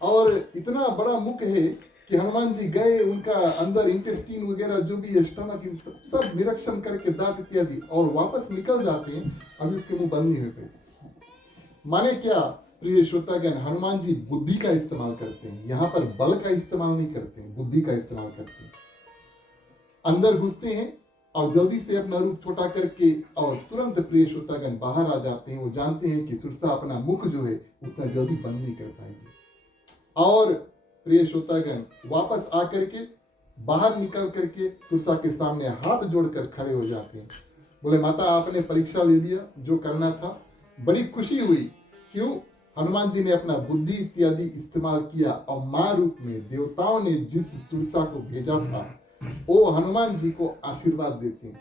और इतना बड़ा मुख है कि हनुमान जी गए, उनका अंदर इंटेस्टीन वगैरह जो भी स्टमक सब निरीक्षण करके दांत इत्यादि, और वापस निकल जाते हैं। अभी उसके मुंह बंद नहीं हुए पैसे। माने क्या प्रिय श्रोतागण, हनुमान जी बुद्धि का इस्तेमाल करते हैं, यहाँ पर बल का इस्तेमाल नहीं करते हैं, बुद्धि का इस्तेमाल करते हैं। अंदर घुसते हैं और जल्दी से अपना रूप छोटा करके और तुरंत प्रिय श्रोतागण बाहर आ जाते हैं। वो जानते हैं कि सुरसा अपना मुख जो है उतना जल्दी बंद नहीं कर पाएगी। और प्रिय श्रोतागण वापस आकर के बाहर निकल करके सुरसा के सामने हाथ जोड़कर खड़े हो जाते हैं। बोले माता आपने परीक्षा ले लिया, जो करना था। बड़ी खुशी हुई। क्यों? हनुमान जी ने अपना बुद्धि इत्यादि इस्तेमाल किया और मां रूप में देवताओं ने जिस सुरसा को भेजा था वो हनुमान जी को आशीर्वाद देते हैं।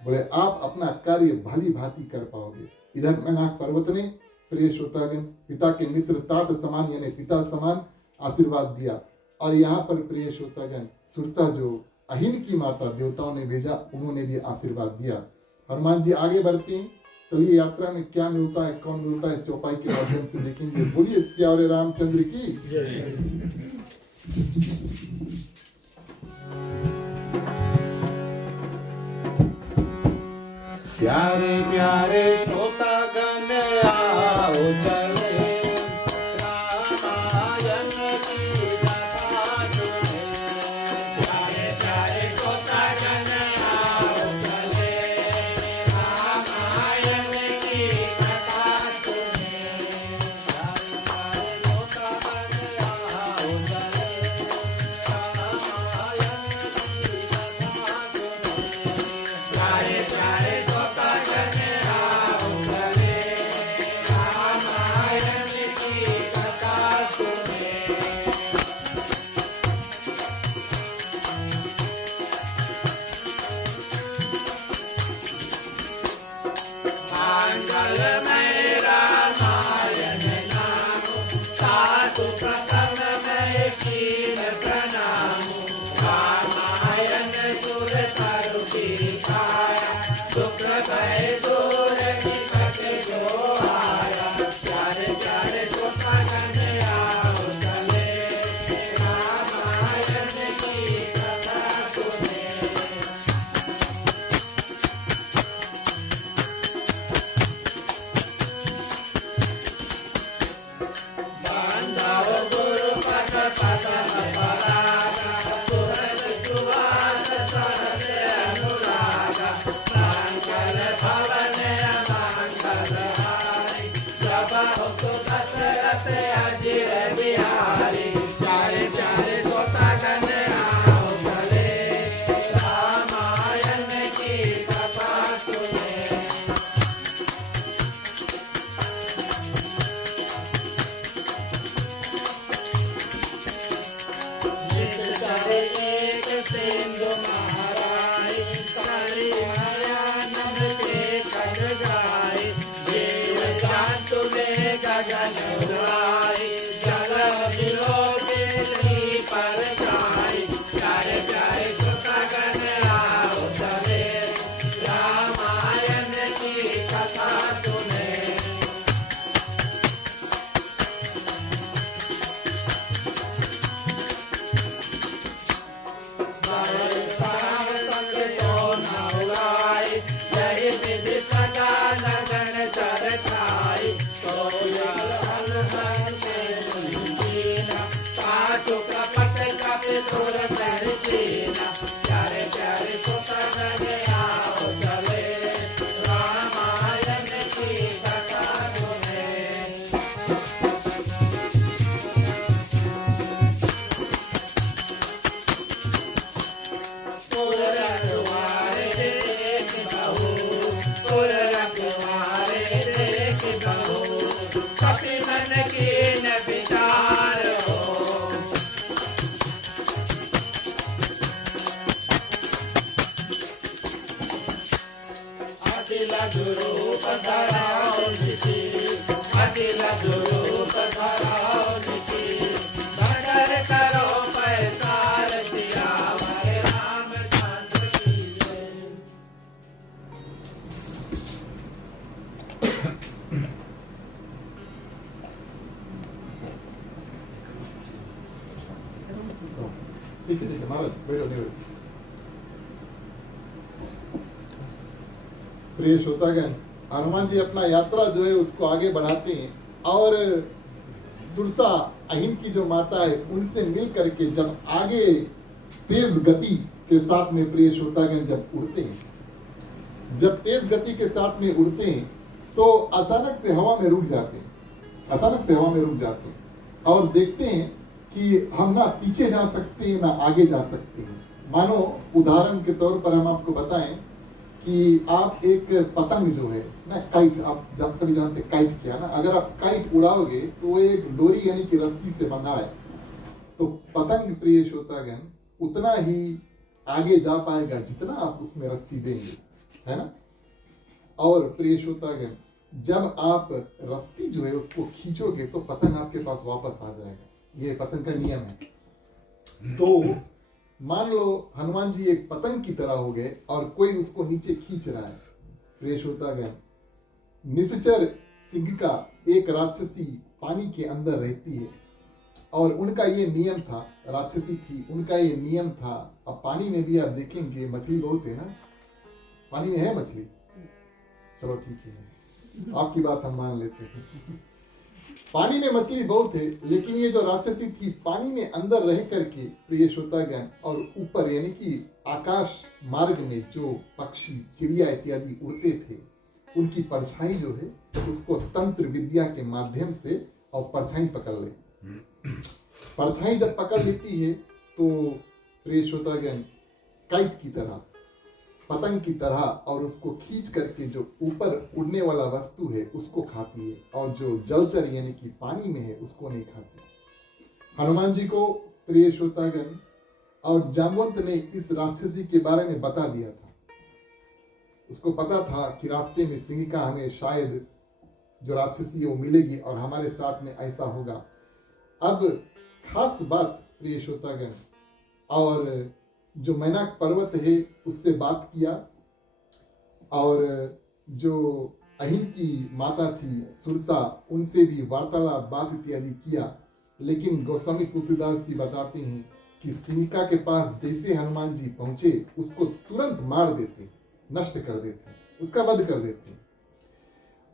बोले आप अपना कार्य भली भांति कर पाओगे। इधर मैनाक पर्वत ने प्रिय श्रोतागण पिता के मित्र तात समान यानी पिता समान आशीर्वाद दिया। और यहाँ पर प्रिय श्रोतागण सुरसा जो अहिन की माता देवताओं ने भेजा, उन्होंने भी आशीर्वाद दिया। हनुमान जी आगे बढ़ते हैं। चलिए यात्रा में क्या मिलता है, कौन मिलता है, चौपाई के माध्यम से देखेंगे। बोलिए सियावरे रामचंद्र की। प्यारे प्यारे श्रोतागण आओ चले, रामायण की कथा सुने। प्यारे प्यारे श्रोतागण आओ चले, रामायण की कथा सुने। प्यारे प्यारे श्रोतागण आओ चले, रामायण की कथा सुने। प्यारे प्यारे सुर तरु की छाया दुख भय दूर निकट जो आया प्यारे प्यारे छोटा कन्हैया चले रामायण की कथा सुने बांधव गुरु पट पतन परागा सुरज सुवास सहज अनुरागा मंगल भवन मंगल हारी जब हुक दशरथ अजिर बिहारी चारे चारे तोता कन्हैया चले रामायण की कथा सुने एक सिंधु महाराय करी नंद के कट गाय देव जातु में गगन उड़ाई जल बिलो के नी पर जाई प्यारे प्यारे छोटा गन चले रामायण की कथा सुने प्यारे प्यारे छोटा गया चले रामायण की कथा सुने पुर रखवारे देख बहू पुर रखवारे देख बहू कपि मन की न विचार हो अतिल गुरूप धराओ निधि अतिल गुरूप धराओ निधि नगर करो पैसार सियावर रामचंद्र की जय ठीक है महाराज बैठो नहीं प्रिय श्रोतागण हनुमान जी अपना यात्रा जो है उसको आगे बढ़ाते हैं और सुरसा अहिन की जो माता है उनसे मिल करके जब आगे तेज गति के साथ में प्रिय श्रोतागण जब उड़ते हैं जब तेज गति के साथ में उड़ते हैं तो अचानक से हवा में रुक जाते हैं अचानक से हवा में रुक जाते हैं और देखते हैं कि हम ना पीछे जा सकते हैं ना आगे जा सकते हैं मानो उदाहरण के तौर पर हम आपको बताएं कि आप एक पतंग जो है ना काइट आप सभी जानते काइट क्या ना अगर आप काइट उड़ाओगे तो वो एक डोरी यानी कि रस्सी से बंधा है तो पतंग प्रिय श्रोतागण उतना ही आगे जा पाएगा जितना आप उसमें रस्सी देंगे है ना और प्रिय श्रोतागण जब आप रस्सी जो है उसको खींचोगे तो पतंग आपके पास वापस आ जाएगा ये पतंग का नियम है तो मान लो हनुमान जी एक पतंग की तरह हो गए और कोई उसको नीचे खींच रहा है प्रिय श्रोतागण निश्चर सिंह का एक राक्षसी पानी के अंदर रहती है और उनका ये नियम था राक्षसी थी उनका ये नियम था अब पानी में भी आप देखेंगे मछली बहुत है ना पानी में है मछली चलो ठीक है आपकी बात हम मान लेते हैं पानी में मछली बहुत है लेकिन ये जो राक्षसी थी पानी में अंदर रह करके प्रिय श्रोतागण और ऊपर यानी कि आकाश मार्ग में जो पक्षी चिड़िया इत्यादि उड़ते थे उनकी परछाई जो है उसको तंत्र विद्या के माध्यम से और परछाई पकड़ ले परछाई जब पकड़ लेती है तो प्रिय श्रोतागण काइट की तरह पतंग की तरह और उसको खींच करके जो ऊपर उड़ने वाला वस्तु है उसको खाती है और जो जलचर यानी कि पानी में है उसको नहीं खाती हनुमान जी को प्रिय श्रोतागण और जामवंत ने इस राक्षसी के बारे में बता दिया था उसको पता था कि रास्ते में सिंह का हमें शायद जो राक्षसी है वो मिलेगी और हमारे साथ में ऐसा होगा अब खास बात प्रिय श्रोतागण और जो मैनाक पर्वत है उससे बात किया, और जो अहिन की माता थी सुरसा उनसे भी वार्तालाप बात इत्यादि किया। लेकिन गोस्वामी तुलसीदास जी बताते हैं कि सिनिका के पास जैसे हनुमान जी पहुंचे उसको तुरंत मार देते, नष्ट कर देते, उसका वध कर देते।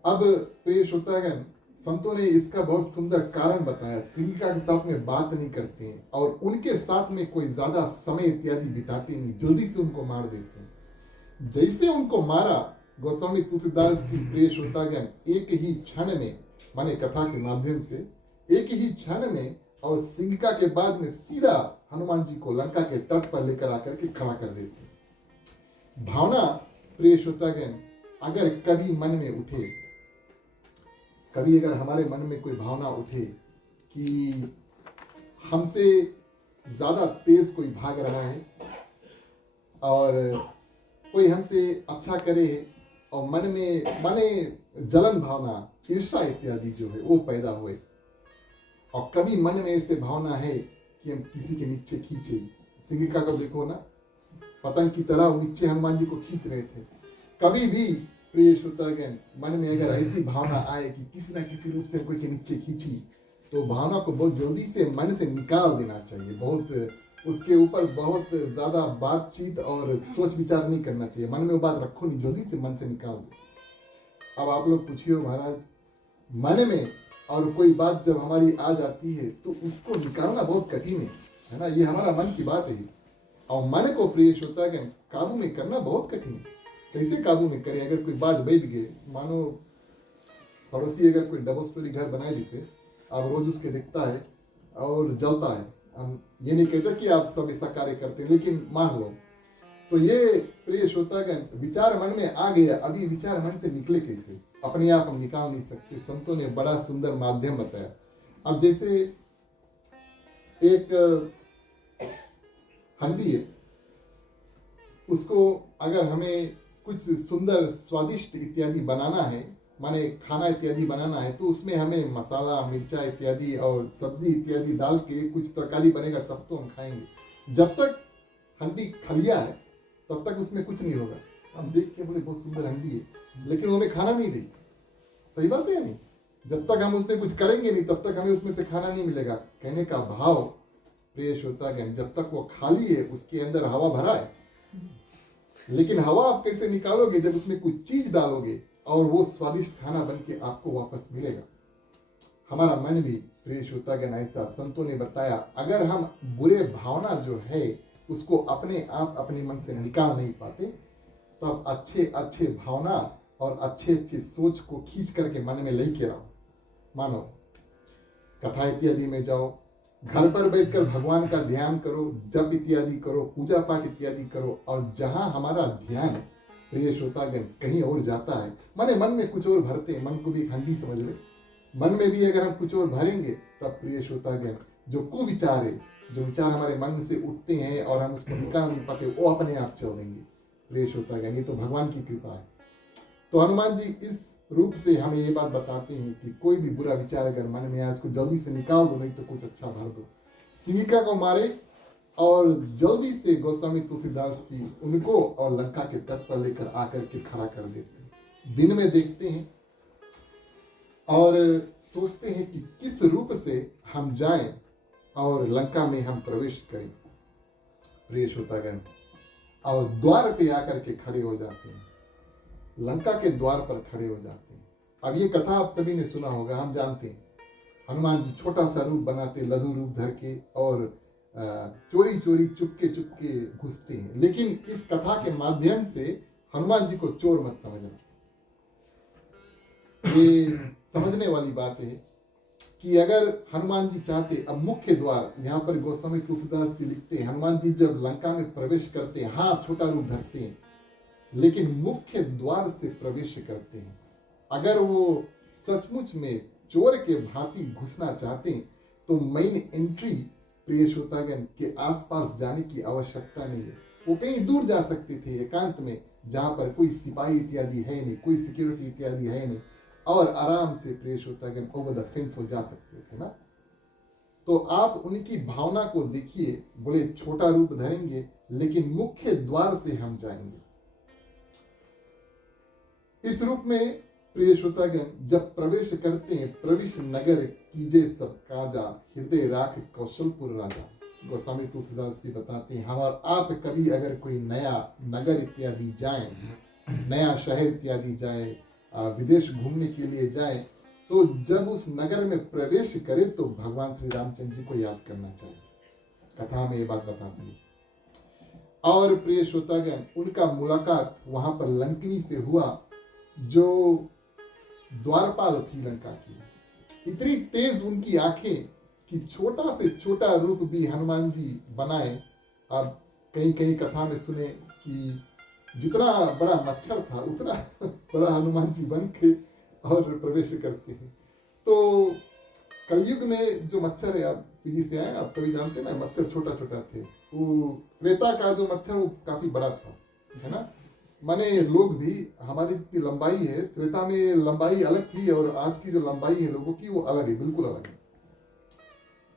अब प्रिय श्रोतागण, संतों ने इसका बहुत सुंदर कारण बताया। सिनिका के साथ में बात नहीं करते हैं और उनके साथ में कोई ज्यादा समय इत्यादि बिताते नहीं, जल्दी से उनको मार देते हैं। जैसे उनको मारा गोस्वामी तुलसीदास जी, प्रिय श्रोतागण, एक ही क्षण में, माने कथा के माध्यम से एक ही क्षण में, और सिंहिका के बाद में सीधा हनुमान जी को लंका के तट पर लेकर आकर के खड़ा कर देते। भावना प्रिय श्रोतागण, अगर कभी मन में उठे, कभी अगर हमारे मन में कोई भावना उठे कि हमसे ज्यादा तेज कोई भाग रहा है और कोई हमसे अच्छा करे, और मन में माने जलन भावना, ईर्ष्या इत्यादि जो है वो पैदा हुए, और कभी मन में ऐसे भावना है कि हम किसी के नीचे खींचे। सिंहिका को देखो ना, पतंग की तरह वो नीचे हनुमान जी को खींच रहे थे। कभी भी प्रिय श्रोतागण, मन में अगर ऐसी भावना आए कि किसी ना किसी रूप से कोई के नीचे खींची, तो भावना को बहुत जल्दी से मन से निकाल देना चाहिए। बहुत उसके ऊपर बहुत ज्यादा बातचीत और सोच विचार नहीं करना चाहिए। मन में वो बात रखो नहीं, जल्दी से मन से निकाल दो। अब आप लोग पूछिए महाराज, मन में और कोई बात जब हमारी आ जाती है तो उसको निकालना बहुत कठिन है ना। ये हमारा मन की बात है, और मन को प्रिय श्रोतागण काबू में करना बहुत कठिन है। कैसे काबू में करें? अगर कोई बात बैठ गए, मानो पड़ोसी अगर कोई डबल स्टोरी घर बनाए, जिसे आप रोज उसके दिखता है और जलता है, हम ये नहीं कहते कि आप सब ऐसा कार्य करते हैं, लेकिन मान लो, तो ये प्रिय श्रोतागण विचार मन में आ गया, अभी विचार मन से निकले कैसे? अपने आप हम निकाल नहीं सकते। संतों ने बड़ा सुंदर माध्यम बताया। अब जैसे एक हंडी है, उसको अगर हमें कुछ सुंदर स्वादिष्ट इत्यादि बनाना है, माने खाना इत्यादि बनाना है, तो उसमें हमें मसाला, मिर्चा इत्यादि और सब्जी इत्यादि डाल के कुछ तरकारी बनेगा, तब तो हम खाएंगे। जब तक हंडी खलिया है तब तक उसमें कुछ नहीं होगा। हम देख के बोले बहुत सुंदर हंडी है, लेकिन हमें खाना नहीं देगी। सही बात है या नहीं? जब तक हम उसमें कुछ करेंगे नहीं तब तक हमें उसमें से खाना नहीं मिलेगा। कहने का भाव प्रिय श्रोतागण, जब तक वो खाली है उसके अंदर हवा भरा है, लेकिन हवा आप कैसे निकालोगे? जब उसमें कुछ चीज डालोगे और वो स्वादिष्ट खाना बन के आपको वापस मिलेगा। हमारा मन भी प्रिय श्रोतागण ऐसा, संतों ने बताया, अगर हम बुरे भावना जो है उसको अपने आप अपने मन से निकाल नहीं पाते, तब अच्छे अच्छे भावना और अच्छे अच्छे सोच को खींच करके मन में लेके रहो। मानो कथा इत्यादि में जाओ, घर पर बैठकर भगवान का ध्यान करो, जप इत्यादि करो, पूजा पाठ इत्यादि करो, और जहां हमारा ध्यान प्रिय श्रोतागण कहीं और जाता है, माने मन में कुछ और भरते हैं, मन को भी एक हंडी समझ ले, मन में भी अगर हम कुछ और भरेंगे, तब प्रिय श्रोतागण जो कुविचार है, जो विचार हमारे मन से उठते हैं और हम उसको निकाल नहीं पाते, वो अपने आप चल देंगे। प्रिय श्रोतागण, ये तो भगवान की कृपा है। तो हनुमान जी इस रूप से हमें ये बात बताते हैं कि कोई भी बुरा विचार अगर मन में आए उसको जल्दी से निकाल दो, नहीं तो कुछ अच्छा भर दो। सिंहिका को मारे और जल्दी से गोस्वामी तुलसीदास जी उनको और लंका के तट पर लेकर आकर के खड़ा कर देते हैं। दिन में देखते हैं और सोचते हैं कि किस रूप से हम जाएं और लंका में हम प्रवेश करें। प्रिय श्रोतागण, और द्वार पे आकर के खड़े हो जाते हैं, लंका के द्वार पर खड़े हो जाते हैं। अब ये कथा आप सभी ने सुना होगा, हम जानते हैं। हनुमान जी छोटा सा रूप बनाते, लघु रूप धर के, और चोरी चोरी चुपके चुपके घुसते हैं। लेकिन इस कथा के माध्यम से हनुमान जी को चोर मत समझना। ये समझने वाली बात है कि अगर हनुमान जी चाहते, अब मुख्य द्वार, यहाँ पर गोस्वामी तुलसीदास जी लिखते हैं, हनुमान जी जब लंका में प्रवेश करते हैं, हाँ छोटा रूप धरते हैं, लेकिन मुख्य द्वार से प्रवेश करते हैं। अगर वो सचमुच में चोर के भांति घुसना चाहते हैं, तो मेन एंट्री प्रिय श्रोतागण के आसपास जाने की आवश्यकता नहीं है। वो कहीं दूर जा सकते थे, एकांत में, जहां पर कोई सिपाही इत्यादि है नहीं, कोई सिक्योरिटी इत्यादि है नहीं, और आराम से प्रिय श्रोतागण ओवर द फेंस हो जा सकते थे ना। तो आप उनकी भावना को देखिए, बोले छोटा रूप धरेंगे लेकिन मुख्य द्वार से हम जाएंगे। इस रूप में प्रिय श्रोतागण जब प्रवेश करते हैं, प्रवेश नगर कीजे सब काजा, हृदय राख कौशलपुर राजा। गोस्वामी तुलसीदास जी बताते हैं, हम और आप कभी अगर कोई नया नगर इत्यादि जाए, नया शहर इत्यादि जाए, विदेश घूमने के लिए जाए, तो जब उस नगर में प्रवेश करे तो भगवान श्री रामचंद्र जी को याद करना चाहिए। कथा में ये बात बताती है। और प्रिय श्रोतागण उनका मुलाकात वहां पर लंकिनी से हुआ, जो द्वारपाल थी लंका की। इतनी तेज उनकी आंखें कि छोटा से छोटा रूप भी हनुमान जी बनाए। अब कहीं कहीं कथा में सुने कि जितना बड़ा मच्छर था उतना बड़ा हनुमान जी बन के और प्रवेश करते हैं। तो कलयुग में जो मच्छर है, आप पीढ़ी से आए, आप सभी जानते हैं ना, मच्छर छोटा छोटा थे। वो त्रेता का जो मच्छर वो काफी बड़ा था, है ना। माने लोग भी, हमारी जितनी लंबाई है, त्रेता में लंबाई अलग थी और आज की जो लंबाई है लोगों की वो अलग है, बिल्कुल अलग है।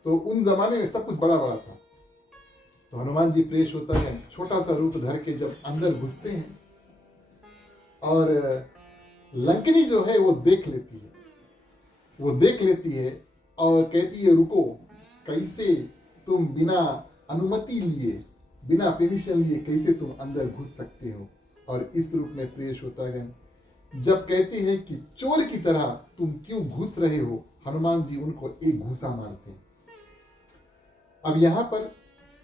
तो उन जमाने में सब कुछ बड़ा बड़ा था। तो हनुमान जी प्रेष होता है, छोटा सा रूप धर के जब अंदर घुसते हैं और लंकिनी जो है वो देख लेती है, और कहती है रुको, कैसे तुम बिना अनुमति लिए, बिना परमिशन लिए कैसे तुम अंदर घुस सकते हो। और इस रूप में प्रेष होता है, जब कहते हैं कि चोर की तरह तुम क्यों घुस रहे हो, हनुमान जी उनको एक घूसा मारते हैं। अब यहाँ पर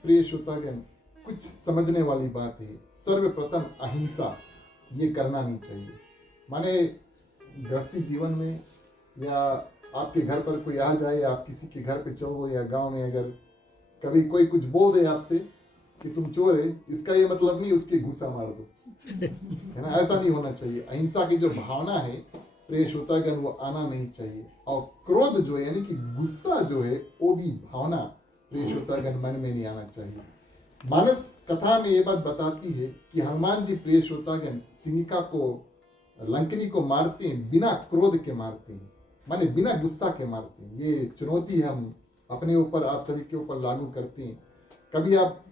प्रिय श्रोतागण कुछ समझने वाली बात है। सर्वप्रथम अहिंसा ये करना नहीं चाहिए। माने गृहस्थी जीवन में या आपके घर पर कोई आ जाए, आप किसी के घर पे चलो या गांव में अगर कभी कोई कुछ बोल दे आपसे कि तुम चोर है, इसका ये मतलब नहीं उसके घुसा मार दो, है ना। ऐसा नहीं होना चाहिए। अहिंसा की जो भावना है प्रिय श्रोतागण वो आना नहीं चाहिए। और क्रोध जो है यानी कि गुस्सा जो है वो भी भावना प्रिय श्रोतागण मन में नहीं आना चाहिए। मानस कथा में ये बात बताती है कि हनुमान जी प्रिय श्रोतागण सिंहिका को, लंकिनी को मारते हैं बिना क्रोध के मारते हैं, माने बिना गुस्सा के मारते हैं। ये चुनौती हम अपने ऊपर, आप सभी के ऊपर लागू करते हैं। कभी आप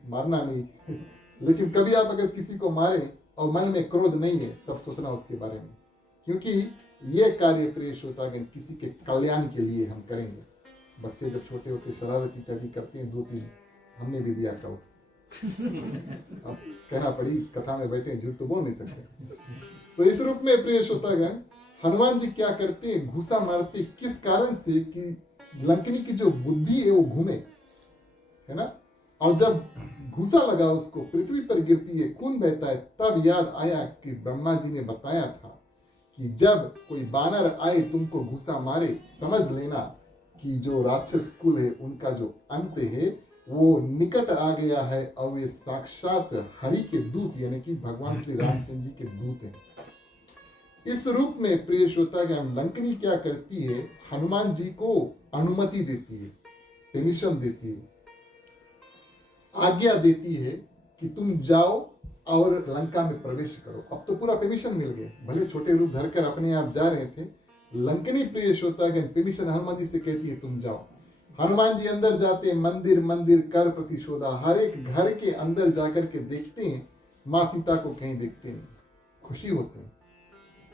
मारना नहीं लेकिन कभी आप अगर किसी को मारे और मन में क्रोध नहीं है तब सोचना उसके बारे में, क्योंकि ये कार्य प्रिय श्रोतागण किसी के कल्याण के लिए हम करेंगे। बच्चे जब छोटे होते शरारत इत्यादि करते हैं, 2-3 हमने भी दिया कहो। अब कहना पड़ी, कथा में बैठे झूठ तो बोल नहीं सकते। तो इस रूप में प्रिय श्रोतागण हनुमान जी क्या करते हैं, घूसा मारते। किस कारण से कि लंकिनी की जो बुद्धि है वो घूमे, है ना। और जब घूसा लगा उसको, पृथ्वी पर गिरती है, खून बहता है, तब याद आया कि ब्रह्मा जी ने बताया था कि जब कोई बानर आए तुमको घूसा मारे, समझ लेना कि जो राक्षस कुल है उनका जो अंत है वो निकट आ गया है और वे साक्षात हरि के दूत यानी कि भगवान श्री रामचंद्र जी के दूत हैं। इस रूप में प्रिय श्रोतागण लंकिनी क्या करती है, हनुमान जी को अनुमति देती है, परमिशन देती है, आज्ञा देती है कि तुम जाओ और लंका में प्रवेश करो। अब तो पूरा परमिशन मिल गया, भले छोटे रूप धरकर अपने आप जा रहे थे। लंकिनी प्रिय श्रोतागण परमिशन हनुमान जी से कहती है तुम जाओ। हनुमान जी अंदर जाते, मंदिर मंदिर कर प्रतिशोधा, हर एक घर के अंदर जाकर के देखते हैं, माँ सीता को कहीं देखते हैं, खुशी होते हैं,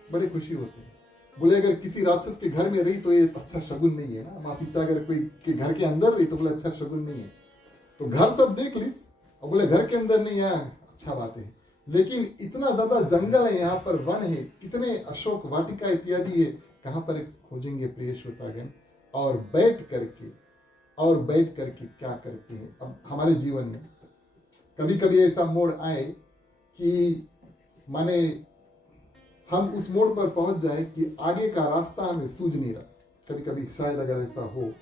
बड़े खुशी होते हैं। बोले अगर किसी राक्षस के घर में रही तो ये अच्छा शगुन नहीं है ना। माँ सीता अगर कोई के घर के अंदर रही तो बोले अच्छा शगुन नहीं है। तो घर सब देख लीस और बोले घर के अंदर नहीं आया, अच्छा बात है। लेकिन इतना ज्यादा जंगल है, यहाँ पर वन है, कितने अशोक वाटिका इत्यादि है, कहाँ पर खोजेंगे प्रिय श्रोतागण। और बैठ करके क्या करते हैं। अब हमारे जीवन में कभी कभी ऐसा मोड़ आए कि माने हम उस मोड़ पर पहुंच जाए कि आगे का रास्ता हमें सूझ नहीं रहा। कभी कभी शायद अगर ऐसा हो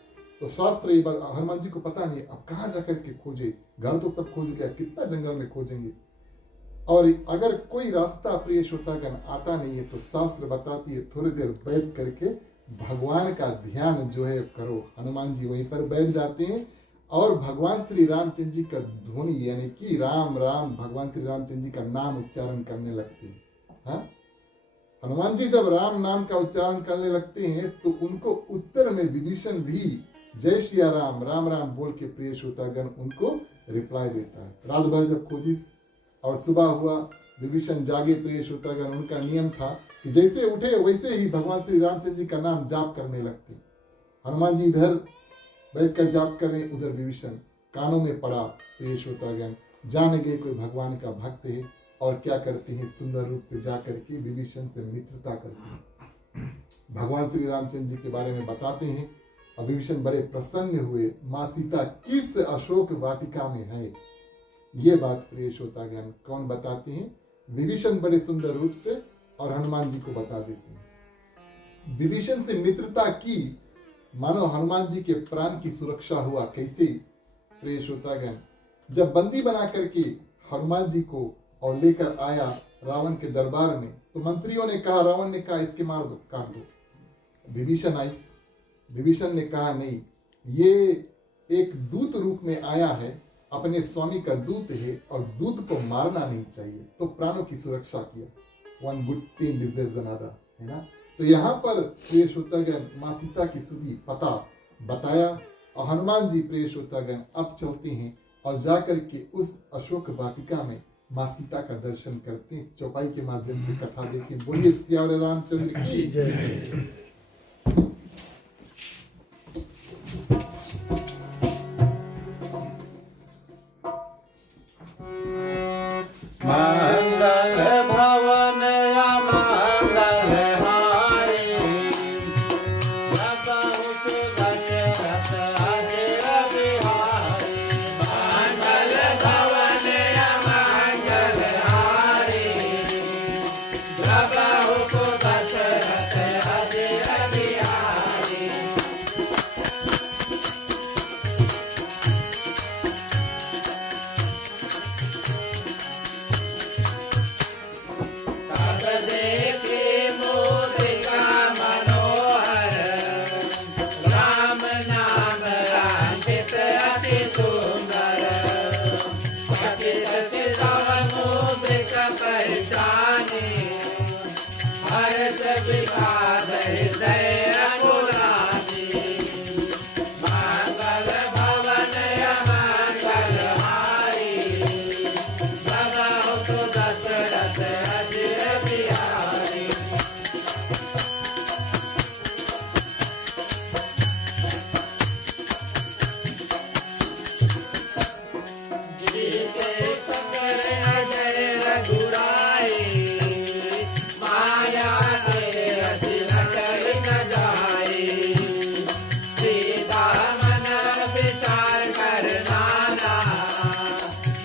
तो शास्त्र ये बात, हनुमान जी को पता नहीं अब कहाँ जाकर के खोजे, घर तो सब खोज लिया, कितना जंगल में खोजेंगे। और अगर कोई रास्ता प्रिय श्रोतागण आता नहीं है तो शास्त्र बताती है थोड़ी देर बैठ करके भगवान का ध्यान जो है करो। हनुमान जी वहीं पर बैठ जाते हैं और भगवान श्री रामचंद्र जी का ध्वनि यानी कि राम राम भगवान श्री रामचंद्र जी का नाम उच्चारण करने लगते हैं। हाँ, हनुमान जी जब राम नाम का उच्चारण करने लगते हैं तो उनको उत्तर में विभीषण भी जय सिया राम, राम राम बोल के प्रिय श्रोतागण उनको रिप्लाई देता है। रात भर जब खोजिस और सुबह हुआ, विभीषण जागे प्रिय श्रोतागण, उनका नियम था कि जैसे उठे वैसे ही भगवान श्री रामचंद्र जी का नाम जाप करने लगते। हनुमान जी इधर बैठकर जाप कर रहे, उधर विभीषण कानों में पड़ा प्रिय श्रोतागण, जान गए कोई भगवान का भक्त है। और क्या करते हैं, सुंदर रूप से जा करके विभीषण से मित्रता करते हैं, भगवान श्री रामचंद्र जी के बारे में बताते हैं। और विभीषण बड़े प्रसन्न हुए, माँ सीता किस अशोक वाटिका में है। ये बात प्रिय श्रोतागण कौन बताते हैं, विभीषण बड़े सुंदर रूप से और हनुमान जी को बता देते हैं। विभीषण से मित्रता की मानो हनुमान जी के प्राण की सुरक्षा हुआ। कैसे प्रिय श्रोतागण, जब बंदी बना करके हनुमान जी को और लेकर आया रावण के दरबार में, तो मंत्रियों ने कहा, रावण ने कहा इसके मार दो, काट दो। विभीषण ने कहा नहीं, ये एक दूत रूप में आया है, अपने स्वामी का दूत है और दूत को मारना नहीं चाहिए, तो प्राणों की सुरक्षा किया। One good thing deserves another, है ना। तो यहाँ पर प्रिय श्रोतागण माँ सीता की सुधी पता बताया। और हनुमान जी प्रिय श्रोतागण अब चलते हैं और जाकर के उस अशोक वाटिका में माँ सीता का दर्शन करते हैं। चौपाई के माध्यम से कथा देखें। बोलिए सियावर रामचंद्र की जय। मंगल भवन अमंगल हारी, प्रभु सुदशरथ अजर बिहारी। मंगल भवन अमंगल हारी, प्रभु सुदशरथ अजर बिहारी। तब देखे मोदिका मनोहर, राम नाम रांचित अति सुंदर। सकित सितव मोदिक पहचाने, हर्ष विषाद हृदय अकुलासी। मंगल भवन अमंगल हारी, प्रभु सुदशरथ अजर बिहारी। जीते सकल अजय रघुराई, माया के अधीन करि न जाई। सीता मन विचार कर नाना,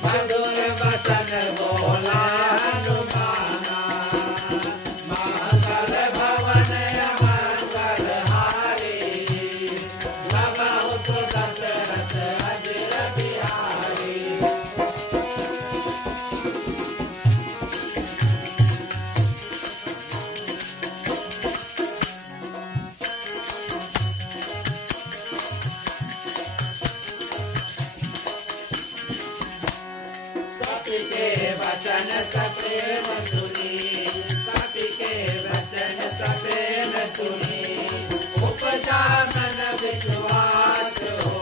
मधुर वचन बोला हनुमाना। मंगल भवन अमंगल हारी, प्रभु सुदशरथ अजर बिहारी। कपि के वचन सप्रेम सुनी, कपि के वचन सप्रेम सुनी। उपजा मन विश्वास हो,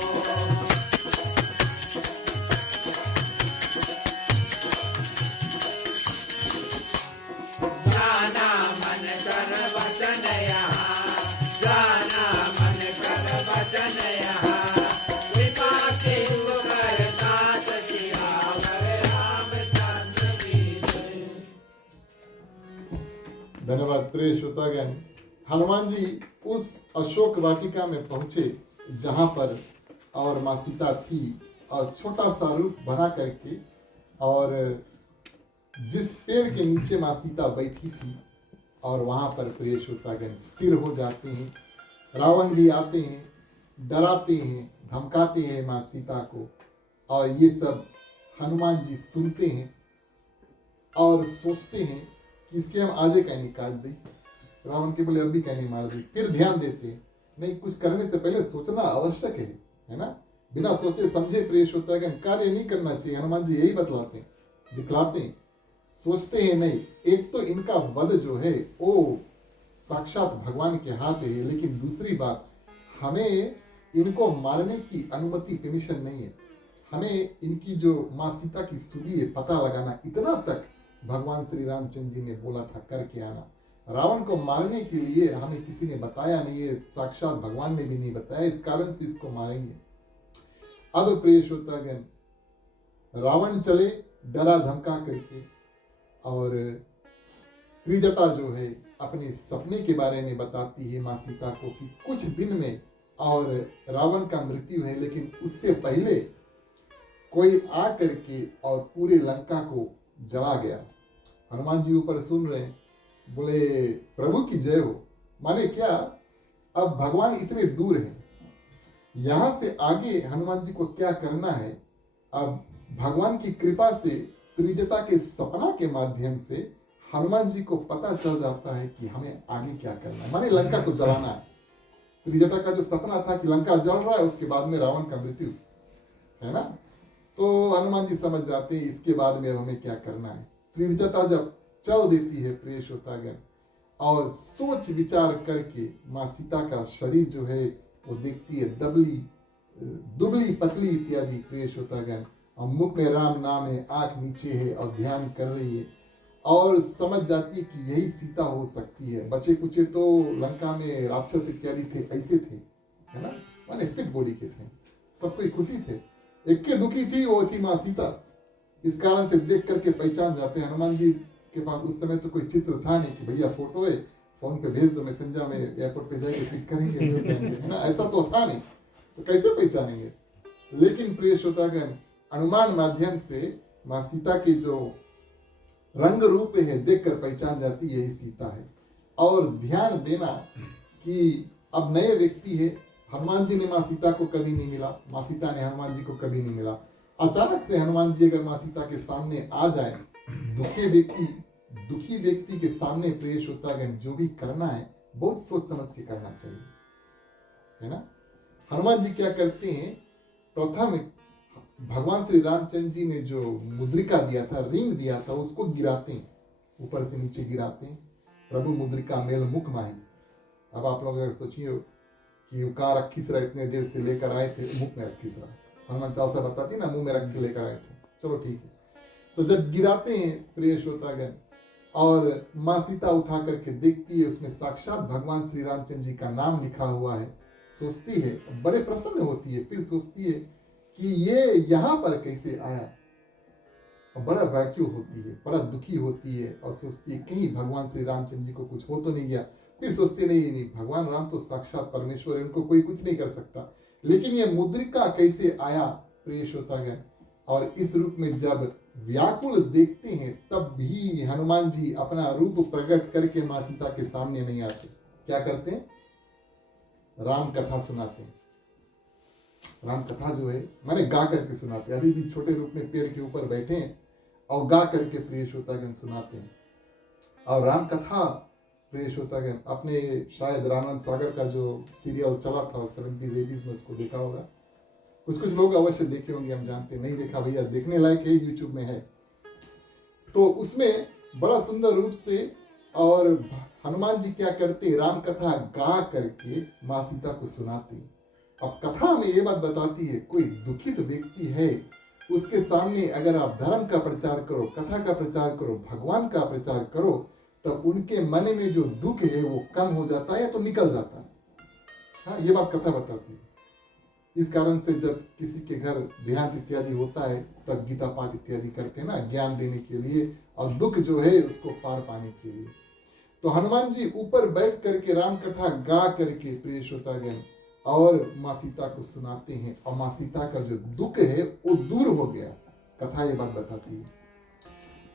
जाना मन कर वचन यहाँ, जाना मन कर वचन यहाँ। कृपा सिंधु कर दास सियावर रामचंद्र की जय। धन्यवाद प्रिय श्रोतागण। हनुमान जी उस अशोक वाटिका में पहुंचे जहां पर और माँ सीता थी, और छोटा सा रूप बना करके, और जिस पेड़ के नीचे माँ सीता बैठी थी, और वहां पर प्रिय श्रोतागण स्थिर हो जाते हैं। रावण भी आते हैं, डराते हैं, धमकाते हैं माँ सीता को, और ये सब हनुमान जी सुनते हैं और सोचते हैं कि इसके हम आजे कहनी काट दें। रावण के बोले अभी कहनी मार दी। फिर ध्यान देते हैं, नहीं, कुछ करने से पहले सोचना आवश्यक है ना। बिना सोचे समझे प्रिय श्रोतागण कार्य नहीं करना चाहिए। हनुमान जी यही बतलाते हैं, दिखलाते हैं। सोचते हैं नहीं, एक तो इनका वध जो है वो साक्षात भगवान के हाथ है, लेकिन दूसरी बात, हमें इनको मारने की अनुमति, परमिशन नहीं है। हमें इनकी जो माँ सीता की सुधी है पता लगाना, इतना तक भगवान श्री रामचंद्र जी ने बोला था करके आना। रावण को मारने के लिए हमें किसी ने बताया नहीं है, साक्षात भगवान ने भी नहीं बताया, इस कारण से इसको मारेंगे। अब प्रिय श्रोतागण, रावण चले डरा धमका करके, और त्रिजटा जो है अपने सपने के बारे में बताती है माँ सीता को कि कुछ दिन में और रावण का मृत्यु है, लेकिन उससे पहले कोई आ करके और पूरे लंका को जला गया। हनुमान जी ऊपर सुन रहे हैं, बोले प्रभु की जय हो। माने क्या, अब भगवान इतने दूर हैं, यहाँ से आगे हनुमान जी को क्या करना है। अब भगवान की कृपा से त्रिजटा के सपना के माध्यम से हनुमान जी को पता चल जाता है कि हमें आगे क्या करना है, माने लंका को जलाना है। त्रिजटा का जो सपना था कि लंका जल रहा है, उसके बाद में रावण का मृत्यु है ना, तो हनुमान जी समझ जाते हैं इसके बाद में हमें क्या करना है। त्रिजटा जब चल देती है प्रिय श्रोतागण, और सोच विचार करके माँ सीता का शरीर जो है वो देखती है दुबली पतली इत्यादि प्रिय श्रोतागण, और मुख में राम नाम है, आंख नीचे है और ध्यान कर रही है, और समझ जाती है कि यही सीता हो सकती है। बचे कुचे तो लंका में राक्षस इत्यादि थे, ऐसे थे, है ना, माने फिट बॉडी के थे, सब कोई खुशी थे। एक के दुखी थी, वो थी माँ सीता। इस कारण से देख करके पहचान जाते हैं। हनुमान जी के पास उस समय तो कोई चित्र था नहीं कि भैया फोटो है, फोन पे भेज दो, मैसेंजर में एयरपोर्ट पे जाके पिक करेंगे, है ना, ऐसा तो था नहीं, तो कैसे पहचानेंगे। लेकिन प्रिय श्रोतागण, अनुमान माध्यम से माँ सीता के जो रंग रूप है देखकर पहचान जाती है यही सीता है। और ध्यान देना कि अब नए व्यक्ति है, हनुमान जी ने माँ सीता को कभी नहीं मिला, माँ सीता ने हनुमान जी को कभी नहीं मिला। अचानक से हनुमान जी अगर माँ सीता के सामने आ जाए, दुखी व्यक्ति के सामने प्रिय श्रोतागण जो भी करना है बहुत सोच समझ के करना चाहिए, है ना। हनुमान जी क्या करते हैं, प्रथम भगवान श्री रामचंद्र जी ने जो मुद्रिका दिया था, रिंग दिया था, उसको गिराते हैं, ऊपर से नीचे गिराते हैं। प्रभु मुद्रिका मेल मुख माही। अब आप लोग अगर सोचिए कि उकार रखी सरा इतने देर से लेकर आए थे, मुख में रखी सरा, हनुमान चालीसा बताती ना, मुंह में रख के लेकर आए थे, चलो ठीक है। तो जब गिराते हैं प्रिय श्रोतागण, और माँ सीता उठा करके देखती है, उसमें साक्षात भगवान श्री रामचंद्र जी का नाम लिखा हुआ है, सोचती है, बड़े प्रसन्न होती है। फिर सोचती है कि ये यहाँ पर कैसे आया, और बड़ा व्याकुल होती है, बड़ा दुखी होती है, और सोचती है कहीं भगवान श्री रामचंद्र जी को कुछ हो तो नहीं गया। फिर सोचती नहीं, भगवान राम तो साक्षात परमेश्वर है, उनको कोई कुछ नहीं कर सकता, लेकिन ये मुद्रिका कैसे आया प्रिय श्रोतागण। और इस रूप में जब व्याकुल देखते हैं, तब भी हनुमान जी अपना रूप प्रकट करके माँ सीता के सामने नहीं आते। क्या करते हैं, राम कथा सुनाते हैं। राम कथा जो है मैंने गा करके सुनाते हैं। अभी भी छोटे रूप में पेड़ के ऊपर बैठे हैं और गा करके प्रिय श्रोतागण सुनाते हैं। और राम कथा प्रिय श्रोतागण, अपने शायद रामानंद सागर का जो सीरियल चला था 70s 80s में, उसको देखा होगा। कुछ लोग अवश्य देखे होंगे, हम जानते, नहीं देखा भैया देखने लायक है, यूट्यूब में है। तो उसमें बड़ा सुंदर रूप से और हनुमान जी क्या करते, राम कथा गा करके माँ सीता को सुनाते। अब कथा में ये बात बताती है, कोई दुखित व्यक्ति है, उसके सामने अगर आप धर्म का प्रचार करो, कथा का प्रचार करो, भगवान का प्रचार करो, तब उनके मन में जो दुख है वो कम हो जाता है या तो निकल जाता है। हाँ, ये बात कथा बताती है। इस कारण से जब किसी के घर देहांत इत्यादि होता है, तब गीता पाठ इत्यादि करते हैं ना, ज्ञान देने के लिए और दुख जो है उसको पार पाने के लिए। तो हनुमान जी ऊपर बैठ करके राम कथा गा करके प्रिय श्रोतागण और माँ सीता को सुनाते हैं, और माँ सीता का जो दुख है वो दूर हो गया। कथा ये बात बताती है।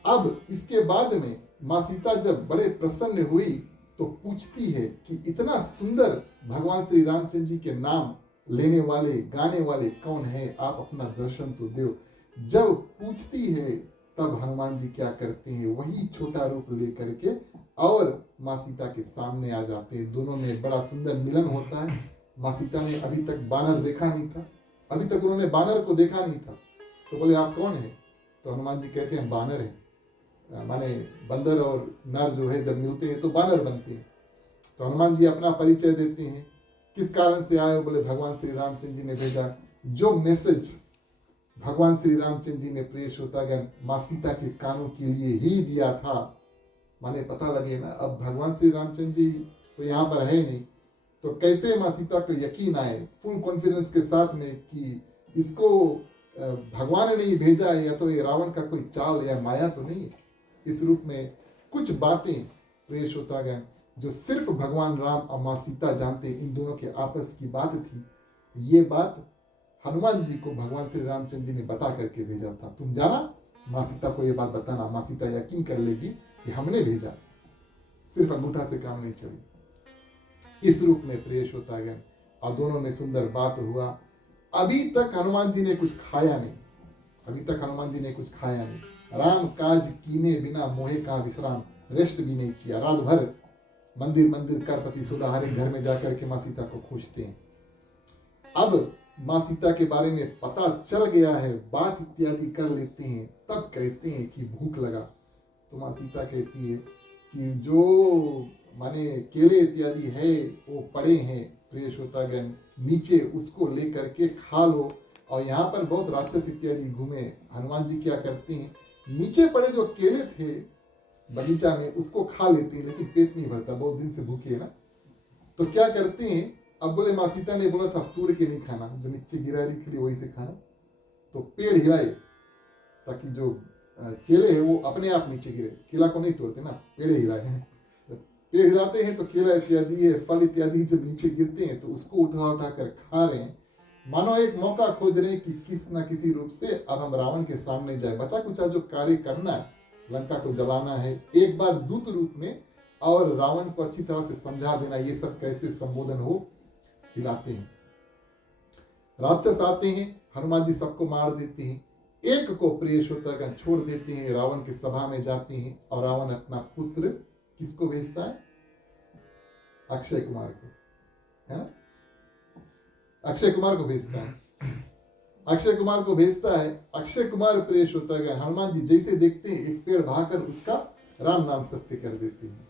अब इसके बाद में माँ सीता जब बड़े प्रसन्न हुई तो पूछती है कि इतना सुंदर भगवान श्री रामचंद्र जी के नाम लेने वाले, गाने वाले कौन है, आप अपना दर्शन तो दो। जब पूछती है तब हनुमान जी क्या करते हैं, वही छोटा रूप लेकर के और माँ सीता के सामने आ जाते हैं। दोनों में बड़ा सुंदर मिलन होता है। माँ सीता ने अभी तक बानर देखा नहीं था, अभी तक उन्होंने बानर को देखा नहीं था। तो बोले आप कौन है? तो हनुमान जी कहते हैं बानर है, माने बंदर और नर जो है जब मिलते हैं तो बानर बनते हैं। तो हनुमान जी अपना परिचय देते हैं किस कारण से आए हो? बोले भगवान श्री रामचंद्र जी ने भेजा। जो मैसेज भगवान श्री रामचंद्र जी ने प्रिय श्रोतागण माँ सीता के कानों के लिए ही दिया था, माने पता लगे ना, अब भगवान श्री रामचंद्र जी तो यहाँ पर है नहीं, तो कैसे माँ सीता को यकीन आए फुल कॉन्फिडेंस के साथ में कि इसको भगवान ने नहीं भेजा है, या तो ये रावण का कोई चाल या माया तो नहीं। इस रूप में कुछ बातें प्रिय श्रोतागण जो सिर्फ भगवान राम और माँ सीता जानते, इन दोनों के आपस की बात थी। ये बात हनुमान जी को भगवान श्री रामचंद्र जी ने बता करके भेजा था। तुम जाना माँ सीता को ये बात बताना, माँ सीता यकीन कर लेगी कि हमने भेजा, सिर्फ अंगूठा से काम नहीं चली। इस रूप में प्रिय श्रोतागण और दोनों में सुंदर बात हुआ। अभी तक हनुमान जी ने कुछ खाया नहीं, अभी तक हनुमान जी ने कुछ खाया नहीं। राम काज कीने बिना मोहे का विश्राम, रेस्ट भी नहीं किया। रात भर मंदिर मंदिर कर पति सुधा हरे घर में जाकर के माँ सीता को खोजते हैं। अब माँ सीता के बारे में पता चल गया है, बात इत्यादि कर लेते हैं, तब कहते हैं कि भूख लगा। तो माँ सीता कहती है कि जो माने केले इत्यादि है वो पड़े हैं प्रिय श्रोतागण, नीचे उसको लेकर के खा लो। और यहाँ पर बहुत राक्षस इत्यादि घूमे। हनुमान जी क्या करते हैं, नीचे पड़े जो केले थे बगीचा में उसको खा लेते हैं, लेकिन पेट नहीं भरता, बहुत दिन से भूखे है ना। तो क्या करते हैं, अब बोले माँ सीता ने बोला था तोड़ के नहीं खाना, जो नीचे गिरा रही थी वही से खाना। तो पेड़ हिलाए ताकि जो केले है वो अपने आप नीचे गिरे। केला को नहीं तोड़ते ना, पेड़ हिलाए हैं। पेड़ हिलाते हैं तो केला इत्यादि है, फल इत्यादि जब नीचे गिरते हैं तो उसको उठा उठा कर खा रहे हैं। मानो एक मौका खोज रहे हैं कि किस ना किसी रूप से अब हम रावण के सामने जाए, बचा कुचा जो कार्य करना है, लंका को जलाना है, एक बार दूत रूप में, और रावण को अच्छी तरह से समझा देना, ये सब कैसे संबोधन हो, हिलाते हैं। राक्षस आते हैं, हनुमान जी सबको मार देते हैं, एक को प्रिय श्रोतागण छोड़ देते हैं, रावण की सभा में जाते हैं, और रावण अपना पुत्र किसको भेजता है? अक्षय कुमार को, है ना, अक्षय कुमार को भेजता है। अक्षय कुमार को भेजता है। अक्षय कुमार प्रिय श्रोतागण हनुमान जी जैसे देखते हैं एक पेड़ भाकर उसका राम नाम सत्य कर देते हैं।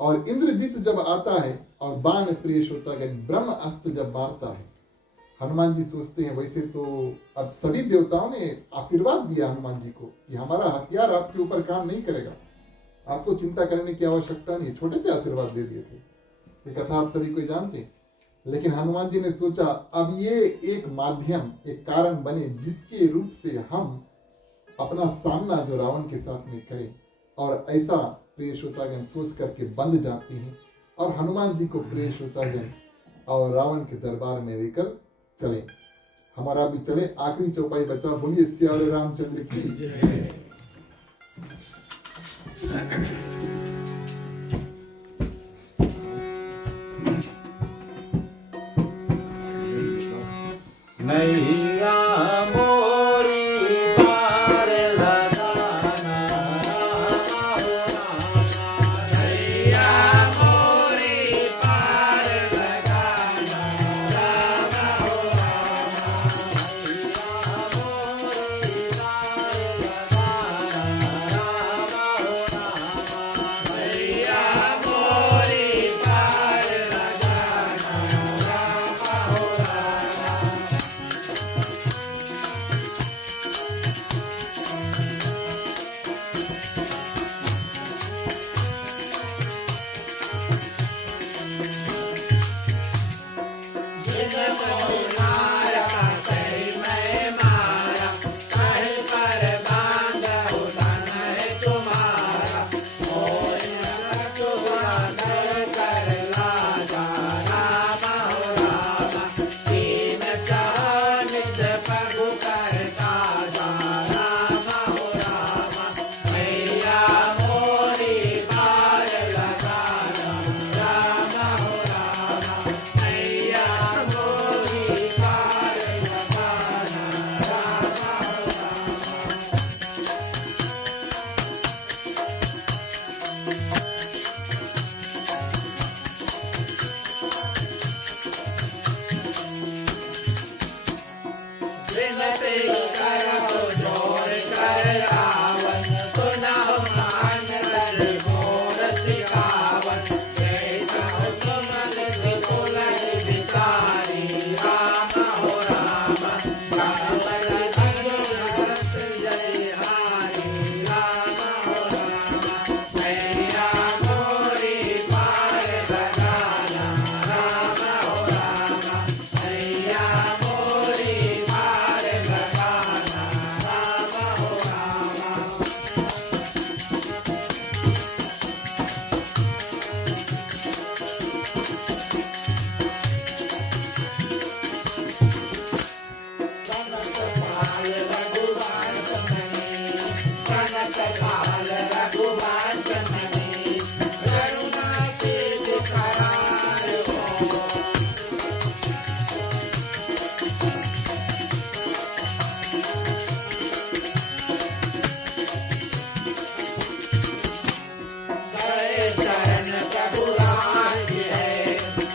और इंद्रजीत जब आता है और बाण प्रिय श्रोतागण ब्रह्म अस्त्र जब मारता है, हनुमान जी सोचते हैं वैसे तो अब सभी देवताओं ने आशीर्वाद दिया हनुमान जी को कि हमारा हथियार आपके ऊपर काम नहीं करेगा, आपको चिंता करने की आवश्यकता नहीं, छोटे पे आशीर्वाद दे दिए थे। ये कथा आप सभी को जानते हैं। लेकिन हनुमान जी ने सोचा अब ये एक माध्यम, एक कारण बने जिसके रूप से हम अपना सामना जो रावण के साथ में करें। और ऐसा प्रिय श्रोतागण सोच करके बंद जाते हैं और हनुमान जी को प्रिय श्रोतागण और रावण के दरबार में लेकर चले। हमारा भी चले, आखिरी चौपाई बचा, बोलिए सियावर रामचंद्र की जय। नैया मोरी पार लगाना, नैया मोरी पार लगाना, रामा हो रामा, नैया मोरी पार लगाना, रामा हो रामा, नैया मोरी पार लगाना, रामा हो रामा। काल रघुवंश मणि करुणा कीज करार हो गए चरण प्रभु राज है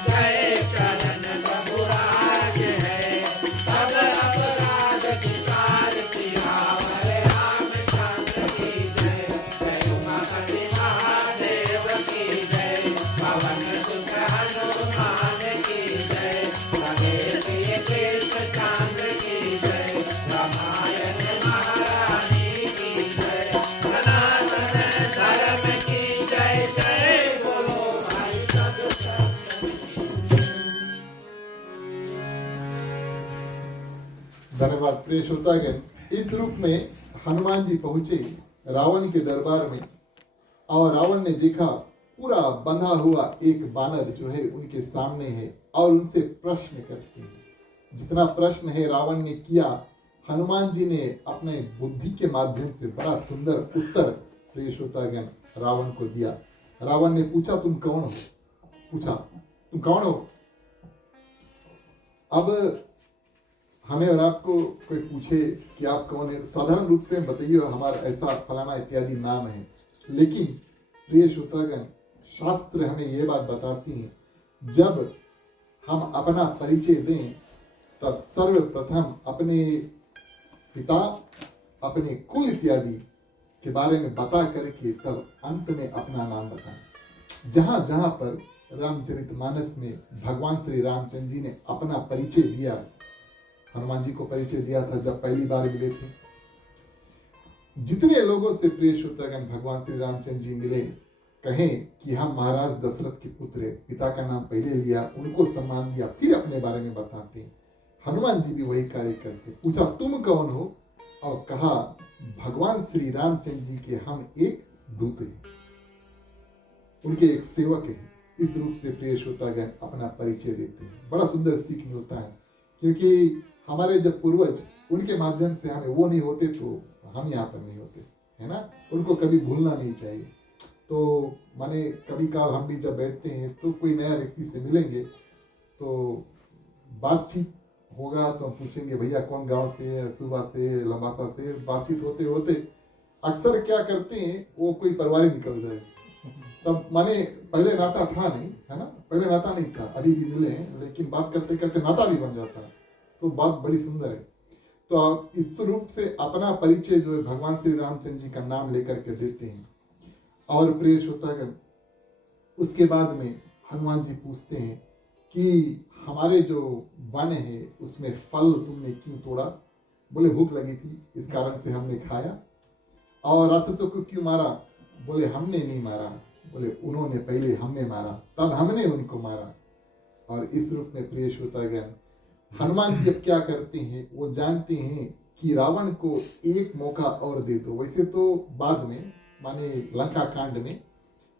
गए चरण प्रभु राज है सब अपराध विचार किया हरे रामचंद्र की जय जय उमापति महादेव की जय पवन सुत हनुमान की जय भगे प्रिय कृष्ण चंद्र की जय रामायण महारानी की जय सनातन धर्म की जय जय बोलो भाई सब धन्यवाद प्रिय श्रोतागण। इस रूप में हनुमान जी पहुंचे रावण के दरबार में और रावण ने देखा पूरा बंधा हुआ एक बानर जो है उनके सामने है और उनसे प्रश्न करते हैं। जितना प्रश्न है रावण ने किया, हनुमान जी ने अपने बुद्धि के माध्यम से बड़ा सुंदर उत्तर प्रिय श्रोतागण रावण को दिया। रावण ने पूछा तुम कौन हो? पूछा तुम कौन हो? अब हमें और आपको कोई पूछे कि आप कौन है, साधारण रूप से बताइए हमारा ऐसा फलाना इत्यादि नाम है। लेकिन प्रिय श्रोतागण, शास्त्र हमें ये बात बताती है जब हम अपना परिचय दें तब सर्वप्रथम अपने पिता, अपने कुल इत्यादि के बारे में बता करके तब अंत में अपना नाम बताएं। जहां जहां पर रामचरितमानस में भगवान श्री रामचंद्र जी ने अपना परिचय दिया, हनुमान जी को परिचय दिया था जब पहली बार मिले थे। जितने लोगों से प्रिय श्रोतागण भगवान श्री रामचंद्र जी मिले, कहें कि हम महाराज दशरथ के पुत्र हैं, पिता का नाम पहले लिया, उनको सम्मान दिया, फिर अपने बारे में बताते हैं। हनुमान जी भी वही कार्य करते। पूछा तुम कौन हो? और कहा भगवान श्री रामचंद्र जी के हम एक दूत हैं, उनके एक सेवक हैं। इस रूप से प्रिय श्रोतागण अपना परिचय देते हैं। बड़ा सुंदर सीख मिलता है, क्योंकि हमारे जब पूर्वज उनके माध्यम से हमें वो नहीं होते तो हम यहाँ पर नहीं होते, है ना। उनको कभी भूलना नहीं चाहिए। तो माने कभी कभार हम भी जब बैठते हैं तो कोई नया व्यक्ति से मिलेंगे तो बातचीत होगा तो हम पूछेंगे भैया कौन गांव से है, सुबह से, लंबासा से। बातचीत होते होते अक्सर क्या करते हैं वो कोई परिवार निकल जाए। तब माने पहले नाता था नहीं, है ना, पहले नाता नहीं था, अभी भी मिले हैं, लेकिन बात करते करते नाता भी बन जाता है। तो बात बड़ी सुंदर है। तो आप इस रूप से अपना परिचय जो है भगवान श्री रामचंद्र जी का नाम लेकर के देते हैं। और प्रिय श्रोतागण, उसके बाद में हनुमान जी पूछते हैं कि हमारे जो वन है उसमें फल तुमने क्यों तोड़ा? बोले भूख लगी थी, इस कारण से हमने खाया। और राक्षसों को क्यों मारा? बोले हमने नहीं मारा, बोले उन्होंने पहले हमने मारा, तब हमने उनको मारा। और इस रूप में प्रिय श्रोतागण हनुमान जी अब क्या करते हैं, वो जानते हैं कि रावण को एक मौका और दे दो। वैसे तो बाद में माने लंका कांड में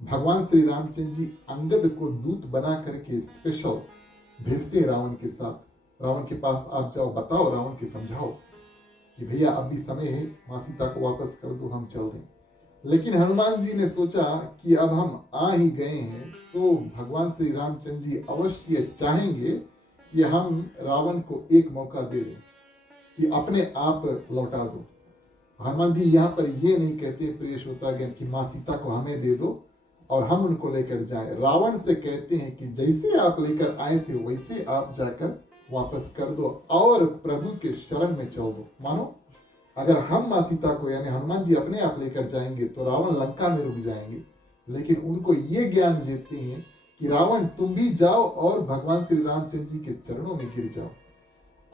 भगवान श्री रामचंद्र जी अंगद को दूत बना करके स्पेशल भेजते हैं रावण के साथ। रावण के पास आप जाओ, बताओ रावण के समझाओ कि भैया अभी समय है, माँ सीता को वापस कर दो, हम चल दें। लेकिन हनुमान जी ने सोचा कि अब हम आ ही गए हैं तो भगवान श्री रामचंद्र जी अवश्य चाहेंगे कि हम रावण को एक मौका दे दें कि अपने आप लौटा दो। हनुमान जी यहाँ पर ये नहीं कहते प्रिय श्रोतागण कि माँ सीता को हमें दे दो और हम उनको लेकर जाएं। रावण से कहते हैं कि जैसे आप लेकर आए थे वैसे आप जाकर वापस कर दो और प्रभु के शरण में चल दो। मानो अगर हम माँ सीता को यानी हनुमान जी अपने आप लेकर जाएंगे तो रावण लंका में रुक जाएंगे। लेकिन उनको ये ज्ञान देते हैं कि रावण तुम भी जाओ और भगवान श्री रामचंद्र जी के चरणों में गिर जाओ।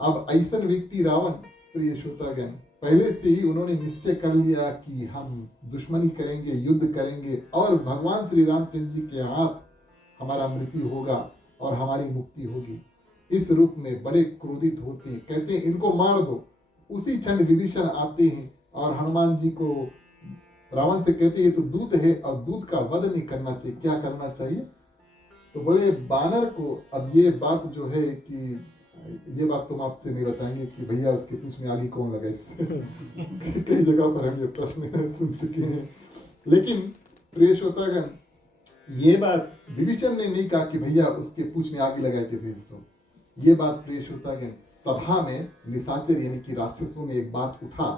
अब ऐसा व्यक्ति रावण प्रिय श्रोतागण पहले से ही उन्होंने निश्चय कर लिया कि हम दुश्मनी करेंगे, युद्ध करेंगे और भगवान श्री रामचंद्र जी के हाथ हमारा मृत्यु होगा और हमारी मुक्ति होगी। इस रूप में बड़े क्रोधित होते हैं, कहते हैं इनको मार दो। उसी क्षण विभीषण आते हैं और हनुमान जी को रावण से कहते हैं तो दूत है और दूत का वध नहीं करना चाहिए, क्या करना चाहिए? तो बोले बानर को अब ये बात जो है कि ये बात तुम आपसे नहीं बताएंगे कि भैया उसके पूछ में आगे कौन लगा इससे। कई जगह पर हम ये प्रश्न सुन चुके हैं। लेकिन प्रिय श्रोतागण, ये बात विभीषण ने नहीं कहा कि भैया उसके पूछ में आगे लगा के भेज दो। ये बात प्रिय श्रोतागण, सभा में निशाचर यानी कि राक्षसों में एक बात उठा।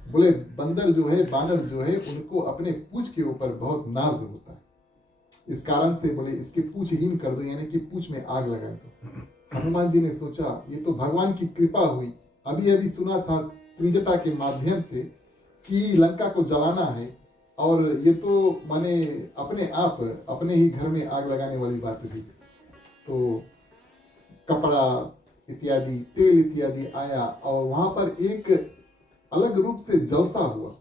बोले बंदर जो है, बानर जो है, उनको अपने पूछ के ऊपर बहुत नाज होता है, इस कारण से बोले इसके पूछ हीन कर दो, यानी कि पूछ में आग लगा दो। हनुमान जी ने सोचा ये तो भगवान की कृपा हुई। अभी अभी सुना था त्रिजटा के माध्यम से कि लंका को जलाना है, और ये तो माने अपने आप अपने ही घर में आग लगाने वाली बात थी। तो कपड़ा इत्यादि, तेल इत्यादि आया, और वहां पर एक अलग रूप से जलसा हुआ।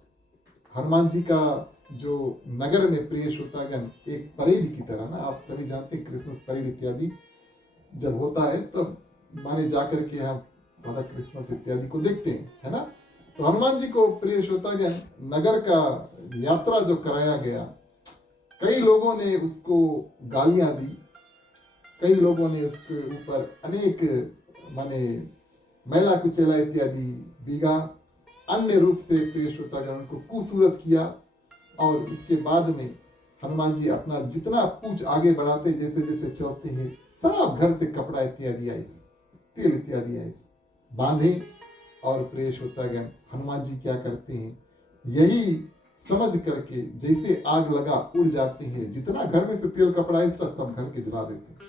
हनुमान जी का जो नगर में प्रिय श्रोतागण एक परेड की तरह ना, आप सभी जानते हैं क्रिसमस परेड इत्यादि जब होता है तब माने जाकर के हम फादर क्रिसमस इत्यादि को देखते हैं, है ना। तो हनुमान जी को प्रिय श्रोतागण नगर का यात्रा जो कराया गया, कई लोगों ने उसको गालियां दी, कई लोगों ने उसके ऊपर अनेक माने मैला कुचेला इत्यादि बीघा, अन्य रूप से प्रिय श्रोतागण उनको कुसूरत किया। और इसके बाद में हनुमान जी अपना जितना पूछ आगे बढ़ाते, जैसे जैसे चौथे हैं, सब घर से कपड़ा इत्यादि आइस, तेल इत्यादि आइस बांधे। और प्रिय श्रोतागण, हनुमान जी क्या करते हैं, यही समझ करके जैसे आग लगा उड़ जाते हैं, जितना घर में से तेल कपड़ा इस सब घर के जला देते हैं।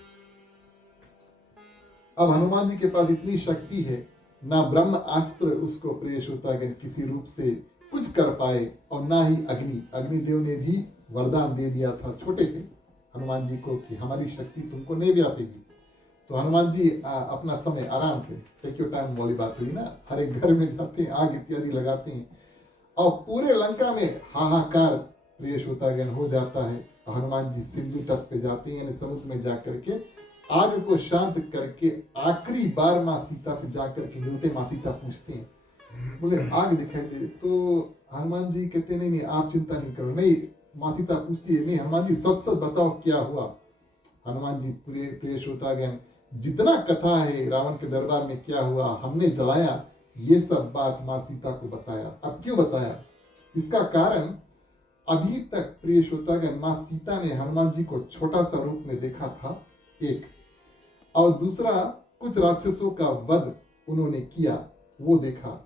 अब हनुमान जी के पास इतनी शक्ति है, ना ब्रह्म अस्त्र उसको प्रिय श्रोतागण किसी रूप से कुछ कर पाए, और ना ही अग्निदेव ने भी वरदान दे दिया था छोटे पे हनुमान जी को कि हमारी शक्ति तुमको नहीं व्यापेगी। तो हनुमान जी अपना समय आराम से टेक योर टाइम वाली बात हुई ना, हर एक घर में जाते हैं, आग इत्यादि लगाते हैं, और पूरे लंका में हाहाकार प्रिय श्रोतागण हो जाता है। हनुमान जी सिंधु तट पे जाते हैं, यानी समुद्र में जाकर के आग को शांत करके आखिरी बार माँ सीता से जाकर के मिलते, माँ सीता पूछते हैं, बोले आग दिखाई दे। तो हनुमान जी कहते नहीं नहीं आप चिंता नहीं करो। नहीं, माँ सीता पूछती है, नहीं हनुमान जी सच सच बताओ क्या हुआ। हनुमान जी प्रिय श्रोतागण, जितना कथा है रावण के दरबार में क्या हुआ, हमने जलाया, ये सब बात माँ सीता को बताया। अब क्यों बताया, इसका कारण अभी तक प्रिय श्रोतागण माँ सीता ने हनुमान जी को छोटा सा रूप में देखा था एक, और दूसरा कुछ राक्षसों का वध उन्होंने किया वो देखा।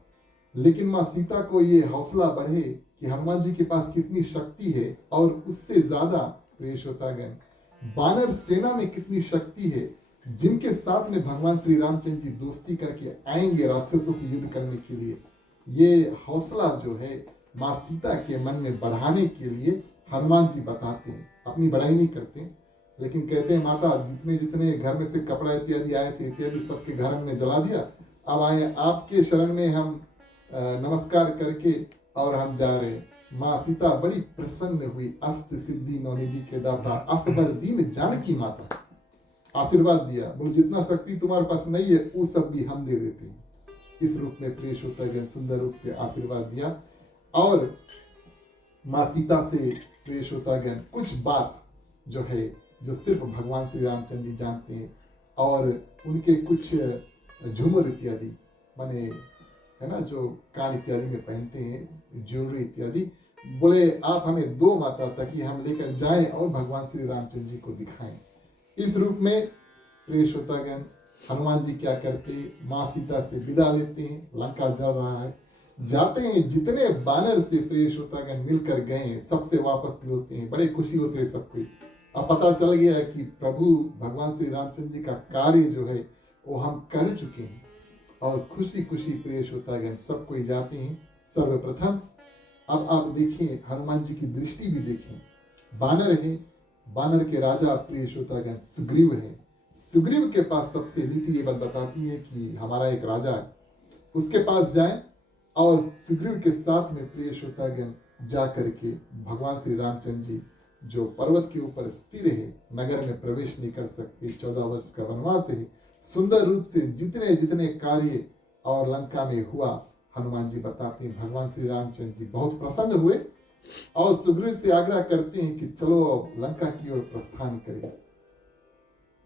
लेकिन माँ सीता को ये हौसला बढ़े कि हनुमान जी के पास कितनी शक्ति है, और उससे ज्यादा प्रिय श्रोतागण बानर सेना में कितनी शक्ति है, जिनके साथ में भगवान श्री रामचंद्र जी दोस्ती करके आएंगे राक्षसों से युद्ध करने के लिए। ये हौसला जो है माँ सीता के मन में बढ़ाने के लिए हनुमान जी बताते हैं, अपनी बड़ाई नहीं करते, लेकिन कहते हैं माता जितने जितने घर में से कपड़ा इत्यादि आए थे इत्यादि सबके घर हमने जला दिया, अब आए आपके शरण में हम नमस्कार करके और हम जा रहे हैं। माँ सीता बड़ी प्रसन्न हुई, अस्त सिद्धि नौनिधि के दाता असबर दीन जानकी माता, आशीर्वाद दिया, बोले जितना शक्ति तुम्हारे पास नहीं है वो सब भी हम दे देते हैं। इस रूप में प्रिय श्रोतागण सुंदर रूप से आशीर्वाद दिया। और माँ सीता से प्रिय श्रोतागण कुछ बात जो है जो सिर्फ भगवान श्री रामचंद्र जी जानते हैं, और उनके कुछ झूमर इत्यादि माने है ना जो कान इत्यादि में पहनते हैं, ज्वेलरी इत्यादि, बोले आप हमें दो माता ताकि हम लेकर जाएं और भगवान श्री रामचंद्र जी को दिखाएं। इस रूप में प्रिय श्रोतागण हनुमान जी क्या करते, माँ सीता से विदा लेते हैं, लंका जल रहा है, जाते हैं, जितने बानर से प्रिय श्रोतागण मिलकर गए सबसे वापस मिलते हैं, बड़े खुशी होते हैं सबको। अब पता चल गया है कि प्रभु भगवान श्री रामचंद्र जी का कार्य जो है वो हम कर चुके हैं, और खुशी खुशी प्रिय श्रोतागण सब कोई जाते हैं। सर्वप्रथम अब आप देखिए हनुमान जी की दृष्टि भी देखें, बानर है, बानर के राजा प्रिय श्रोतागण सुग्रीव है। सुग्रीव के पास सबसे नीति ये बात बताती है कि हमारा एक राजा है, उसके पास जाएं और सुग्रीव के साथ में प्रिय श्रोतागण जा करके भगवान श्री रामचंद्र जी जो पर्वत के ऊपर स्थिर है, नगर में प्रवेश नहीं कर सकते, 14 वर्ष का वनवास है, सुंदर रूप से जितने जितने कार्य और लंका में हुआ हनुमान जी बताते हैं। भगवान श्री रामचंद्र जी बहुत प्रसन्न हुए और सुग्रीव से आग्रह करते हैं कि चलो लंका की ओर प्रस्थान करें।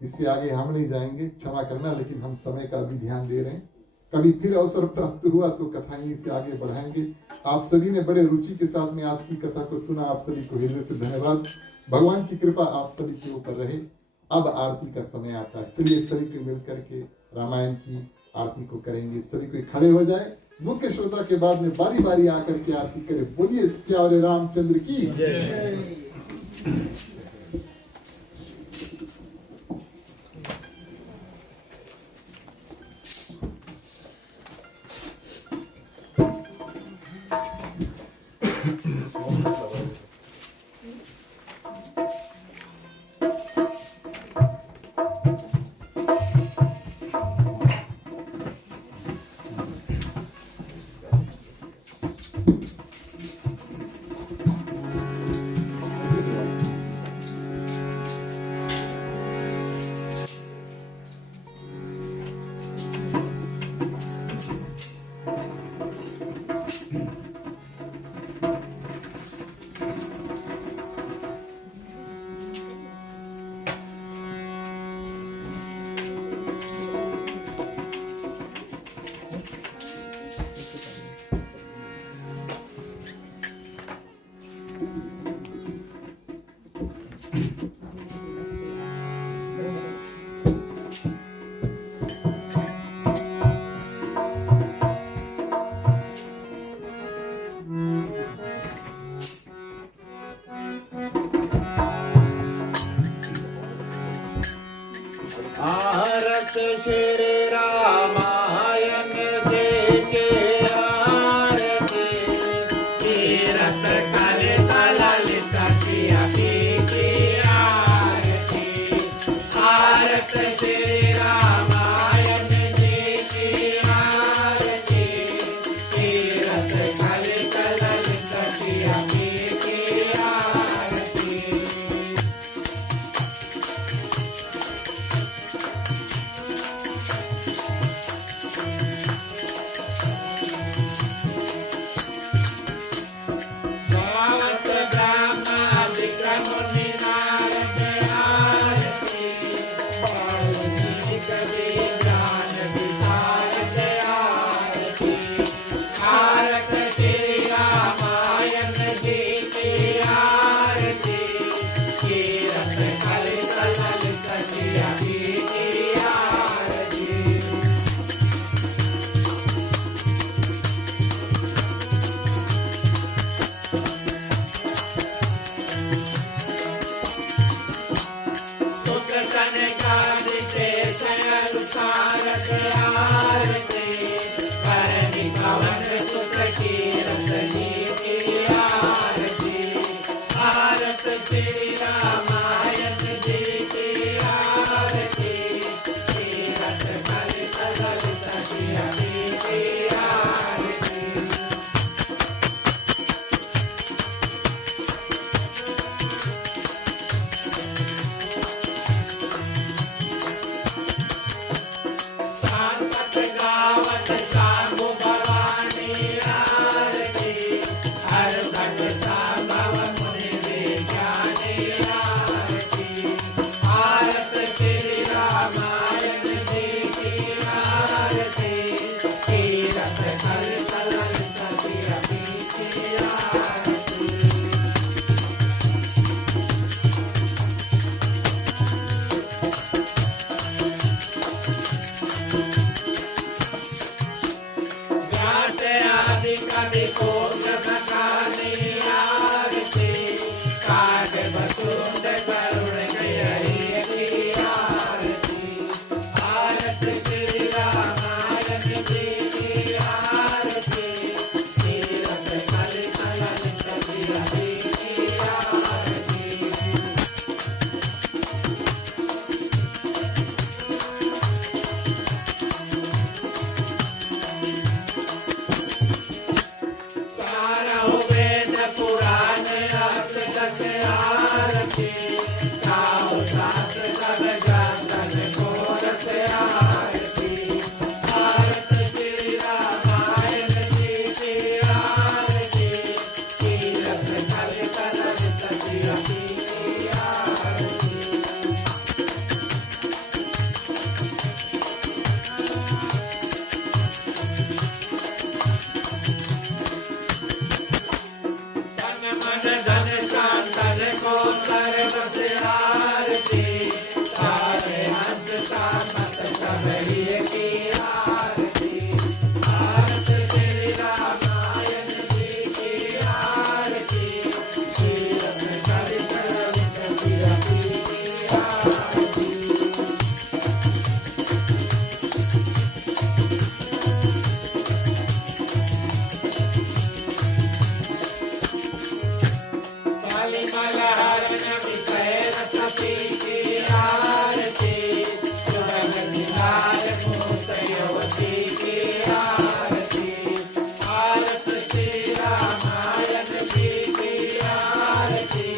इससे आगे हम नहीं जाएंगे, क्षमा करना, लेकिन हम समय का भी ध्यान दे रहे हैं। कभी फिर अवसर प्राप्त हुआ तो कथा यहीं से आगे बढ़ाएंगे। आप सभी ने बड़े रुचि के साथ में आज की कथा को सुना, आप सभी को हृदय से धन्यवाद। भगवान की कृपा आप सभी के ऊपर रहे। अब आरती का समय आता है, चलिए सभी को मिलकर के रामायण की आरती को करेंगे। सभी कोई खड़े हो जाए, मुख्य श्रोता के बाद में बारी बारी आकर के आरती करें। बोलिए श्यावरे रामचंद्र की जय। आरत श्री रामायण जय जय आरती तीरथ करे ललित प्रिया की आरती आरत श्री रामायण जय जय आरती तीरथ करे ललित प्रिया की आरती गावत ब्रह्मा विक्रम निनाद आरती बालुनि कवि ज्ञान विशारद आरती आरत श्री रामायण जी की आरती तीरथ कलित ललित प्रिया की आरती सुख कनकादि शेष अनुसारक आरती भरणी पवन सुत कीरत नीति आरती आरत श्री रामायण जी की आरती तीरथ कलित ललित प्रिया की आरती सांपत गावत सांगो भवानी आरती हर भट सांभव मुनि विज्ञानी आरती आरत श्री रामायण जी की आरती तीरथ कलित ललित प्रिया की आरती व्यास आदि कवि कोट बखानी आरती काग बसुंद करुण गयरी की आरती आरत श्री रामायण जी की आरती तीरथ कलित ललित प्रिया की आरती सारहु वेद पुराण अर्थ दस आरती साहु शास्त्र सब जानन घोरत आरती आरत श्री रामायण जी की आरती तीरथ कलित ललित प्रिया की आरती कर बस आरती सारे हंस का मत सब ही की आरती आरती श्री रामायण जी की आरती तीरथ सरित ललित बिरती की आरती काली मलहरण विषय सती की आरती सुरग निहार भूतयवती की आरती आरती श्री रामायण जी की आरती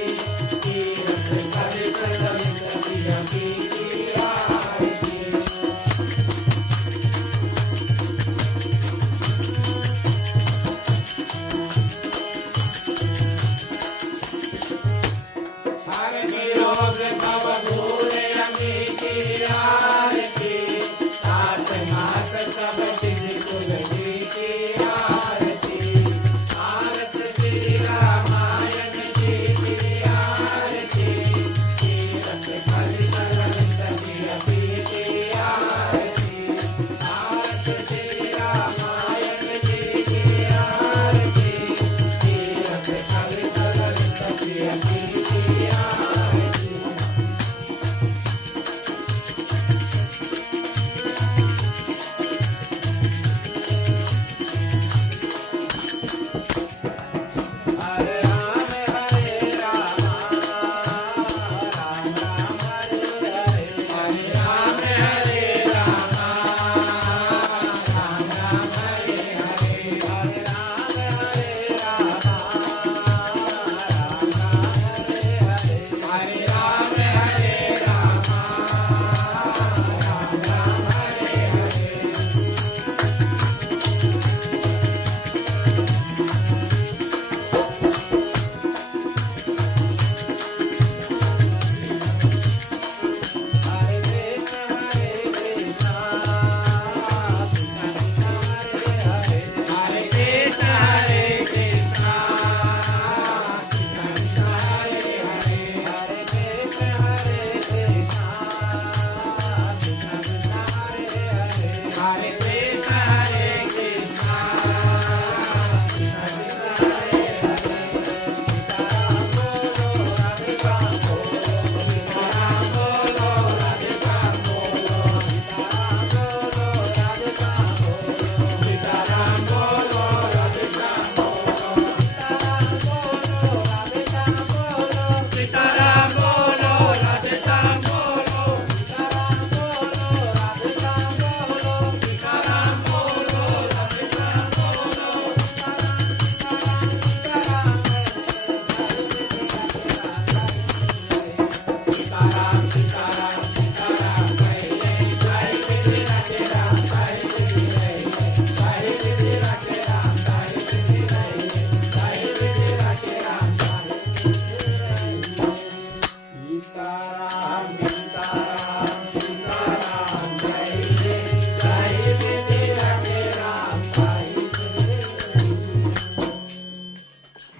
तीरथ सरित ललित बिरती की आरती हर निरोग तव भूल अमी की आरती तात मात सब सिद्धि तुलसी की आरती आरती श्री रामायण जी की आरती तीरथ सरित ललित बिरती की आरती आरती श्री रामायण जी की आरती तीरथ सरित ललित बिरती की आरती हरे राम राम राम हरे हरे राम राम हरे हरे हरे राम हरे राम हरे हरे कृष्ण हरे कृष्ण हरे कृष्ण कृष्ण हरे हरे हरे कृष्ण हरे कृष्ण कृष्ण हरे हरे हरे कृष्ण हरे कृष्ण कृष्ण हरे हरे सीताराम बोलो राधे श्याम बोलो सीताराम बोलो राधे श्याम बोलो सीताराम बोलो राधे श्याम बोलो सीताराम बोलो राधे श्याम बोलो सीताराम बोलो राधे श्याम बोलो सीताराम बोलो राधे श्याम बोलो सीताराम सीताराम सीताराम जय जय जय श्री राधे राम जय श्री जय जय श्री राधे राम जय श्री जय जय श्री राधे राम सीताराम सीताराम सीताराम जय जय जय श्री राधे राम जय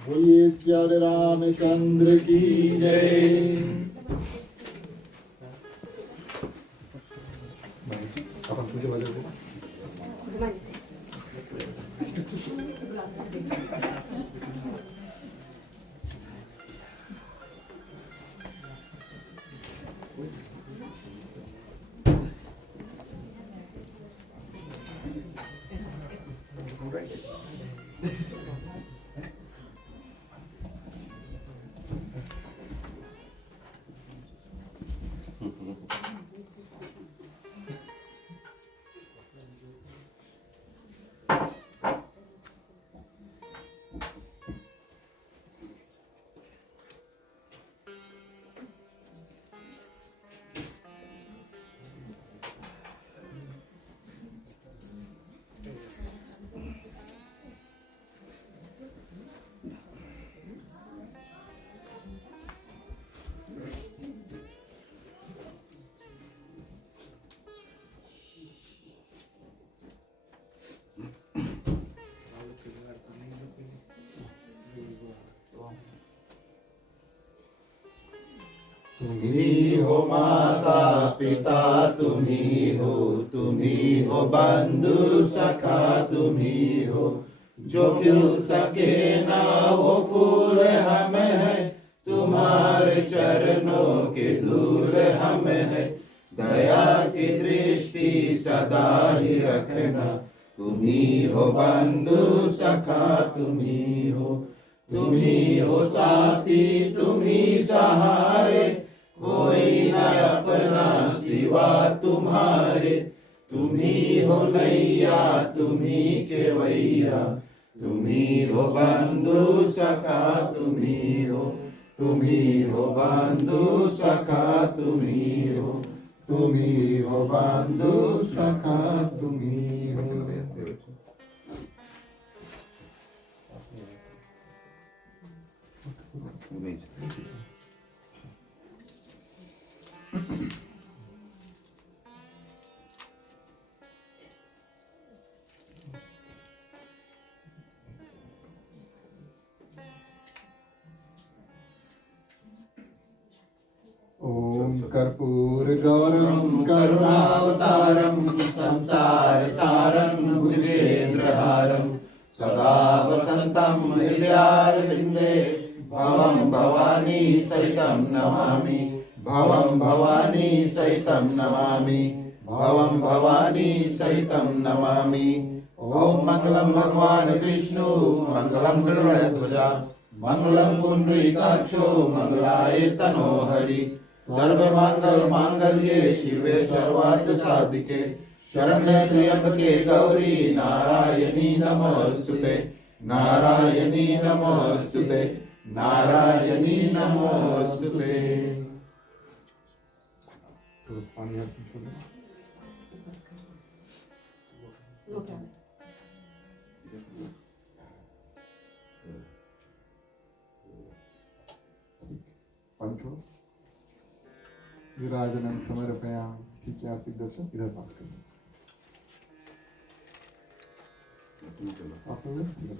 बोलिए प्यारे रामचंद्र की जय। अपन तुझे बदल दे। तुम्ही हो माता पिता, तुम्ही हो बंधु सखा, तुम्ही हो जो खिल सके ना वो फूल हमें है, तुम्हारे चरणों के धूल हमें है, दया की दृष्टि सदा ही रखना, तुम्ही हो बंधु सखा, तुम्ही हो साथी, तुम्ही सहारे, कोई न अपना सिवा तुम्हारे, तुम्ही हो नैया, तुम्ही केवैया, तुम्ही हो बंधु सखा, तुम्ही हो बंधु सखा, तुम्ही हो बंधु सखा, तुम्ही हो। ओम कर्पूर गौरम करुणावतारं संसार सारं भुजगेन्द्रहारं सदा वसन्तं हृदयारविन्दे भवं भवानी सहितं नमामि, भवं भवानी सहितं नमामि, भवं भवानी सहितं नमामि। ओम मंगलम भगवान विष्णु, मंगलम गरुड़ध्वजा, मंगलम पुंडरीकाक्षो, मंगलाय तनो हरि, सर्वमंगल मांगल्ये शिवे सर्वार्थ साधिके, शरण्ये त्र्यंबके गौरी नारायणी नमोस्तुते, नारायणी नमोस्तुते, नारायणी नमोस्तुते। तो पानी हाथ में छोड़ो। पंचो विराजनं समर्पयामि। ठीक है, आर्थिक दर्शन इधर पास कर दो। आप लोग इधर।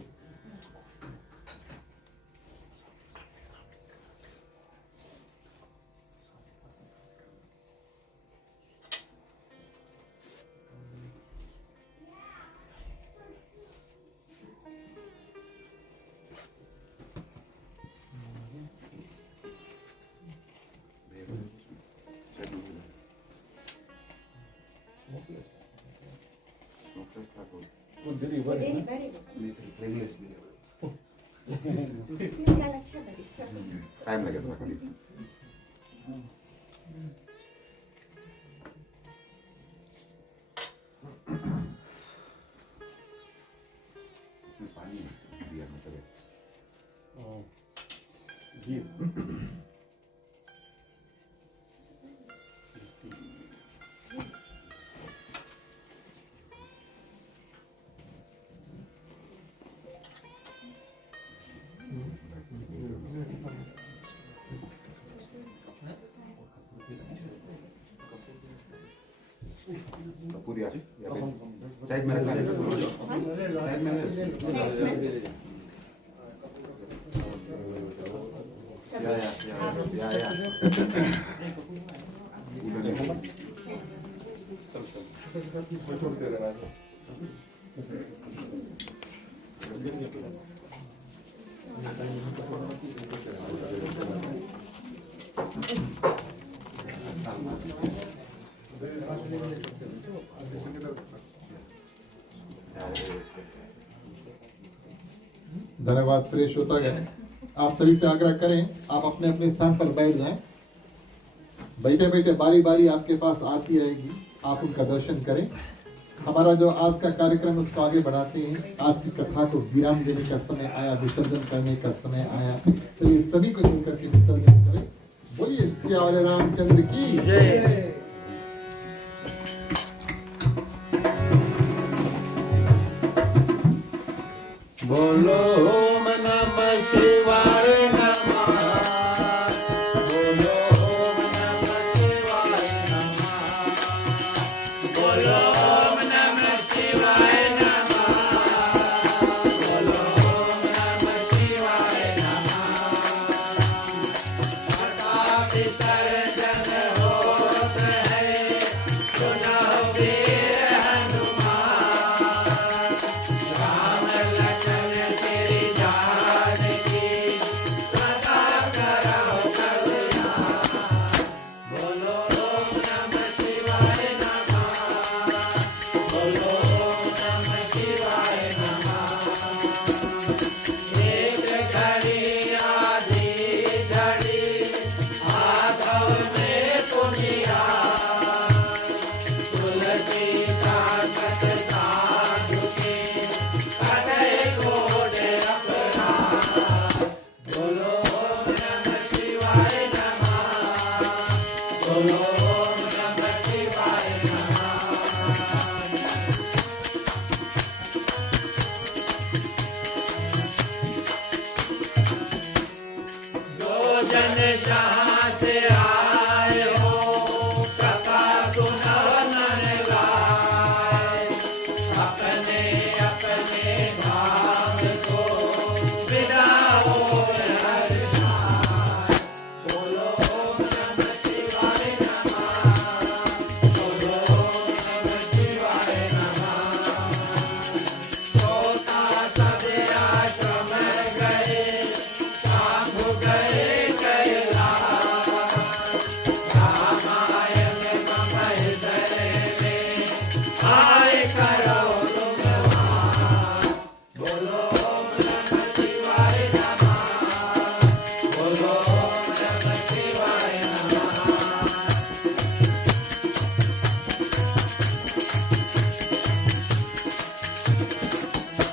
टाइम लगेगा खाली। पानी दिया मतलब पूरी साइड में रखना, साइड में धन्यवाद। फ्रेश होता गए। आप सभी से आग्रह करें, आप अपने अपने स्थान पर बैठ जाएं। बैठे बैठे बारी बारी आपके पास आती रहेगी, आप उनका दर्शन करें। हमारा जो आज का कार्यक्रम उसको आगे बढ़ाते हैं। आज की कथा को विराम देने का समय आया, विसर्जन करने का समय आया। चलिए सभी को मिलकर के विसर्जन करें। बोलिए श्री हमारे रामचंद्र की जय। बोलो ओम नमः शिवाय नमः, बोलो ओम नमः शिवाय नमः, बोलो ओम नमः शिवाय नमः, बोलो ओम नमः शिवाय नमः। माता पितर भजन जहाँ से आए हो कथा सुनव मन लाए अपने अपने धाम को विदा हो हर जाए बोलो ओम नमः शिवाय नमः बोलो ओम नमः शिवाय नमः सोता सदे आश्रम गए साधु गए कैलाश रामायण मम हृदय में आए करो तुम वास बोलो ओम नमः शिवाय नमः बोलो ओम नमः शिवाय नमः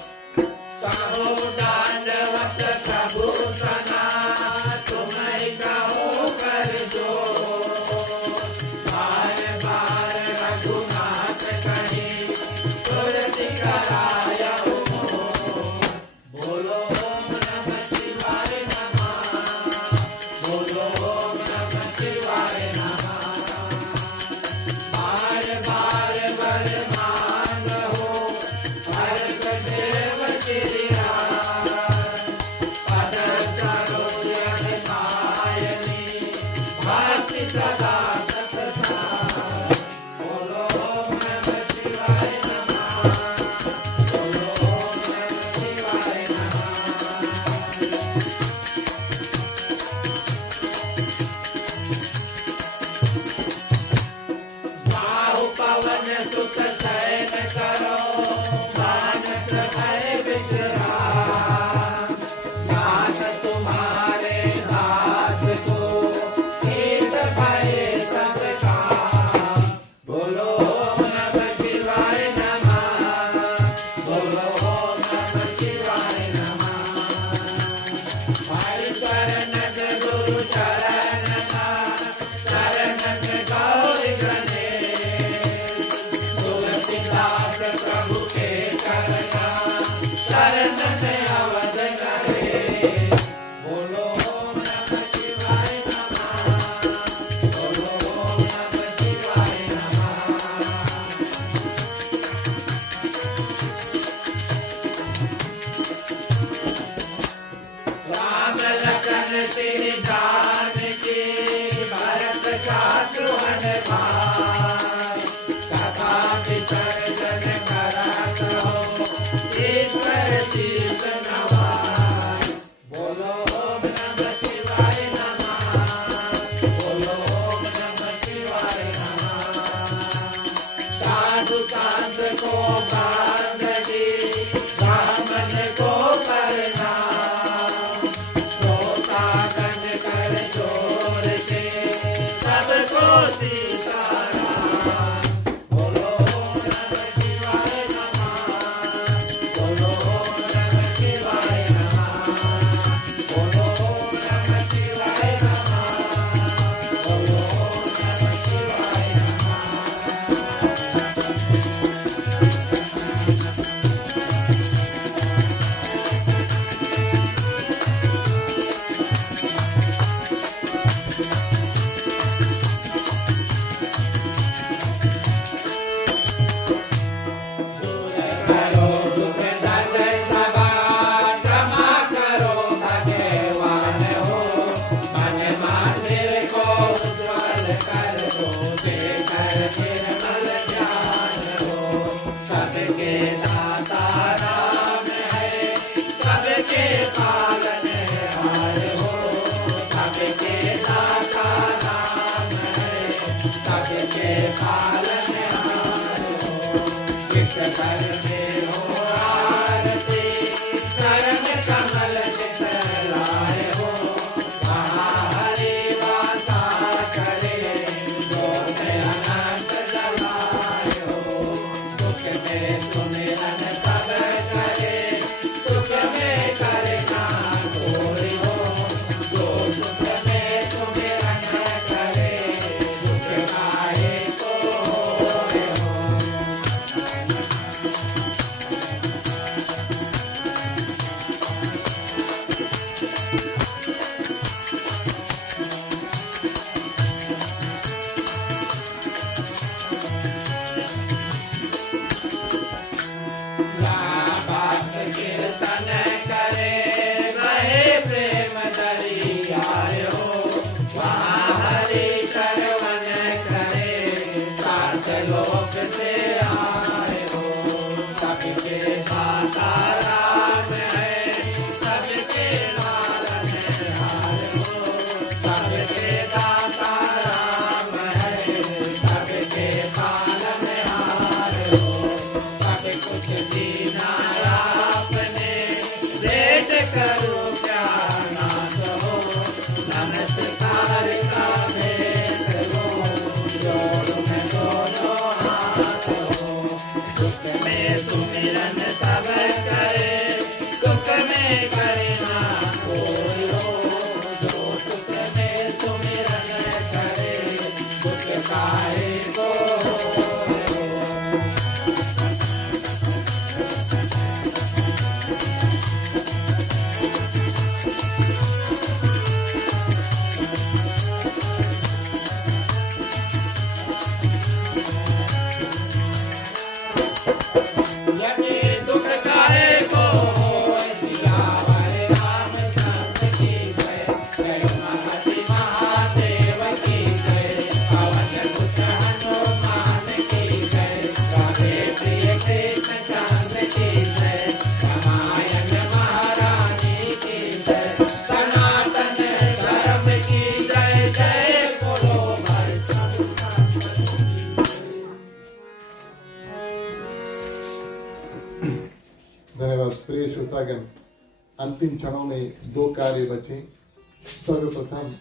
कहो दानवत प्रभु सना तुम्हें कहो कर जो बार बार रघुनाथ कहे तुरति कराया बोलो ओम नमः शिवाय नमः बोलो ओम नमः शिवाय नमः बार बार वर मांगो भरत देव गिरिराज पद सरोज मायनी भाति सदा सतसार बोलो ओम नमः शिवाय नमः बोलो ओम नमः शिवाय नमः बाहु पवन सुत शयन करो मानस भय विश्राम ज्ञान तुम्हारे दास को हीत भय सब काम बोलो ओम नमः शिवाय नमः बोलो ओम नमः शिवाय नमः हरि शरण गुरु शरण शरण गौरी गणेश तुलसीदास प्रभु के करना शरण में अवध करे बोलो ओम नमः शिवाय नमः बोलो ओम नमः शिवाय नमः राम लखन तेरी जानकी भरत शत्रुघ्न भाई कथा विसर्जन करत हो ईश्वर शीस नवाय बोलो ओम नमः शिवाय नमः बोलो ओम नमः शिवाय नमः साधु संत को बांध दी ब्राह्मण को प्रणाम सोता गण कर जोर के सबको सीताराम बोलो ओम नमः शिवाय नमः बोलो ओम नमः शिवाय नमः बोलो ओम नमः शिवाय नमः बोलो ओम नमः शिवाय करो दुख दर्द सभा क्षमा करो भगवान हो मन मंदिर को उज्ज्वल कर दो देकर निर्मल ज्ञान हो सबके दाता राम है सबके पालन हार हो सबके दाता राम है सबके पालन हार हो चित कर में हो आरती चरण कमल चित लाए हो हरि वासा करे जो में अनंत जलाए हो दुख में सुमिर श्रोतागण, अंतिम क्षणों में 2 कार्य बचे। सर्वप्रथम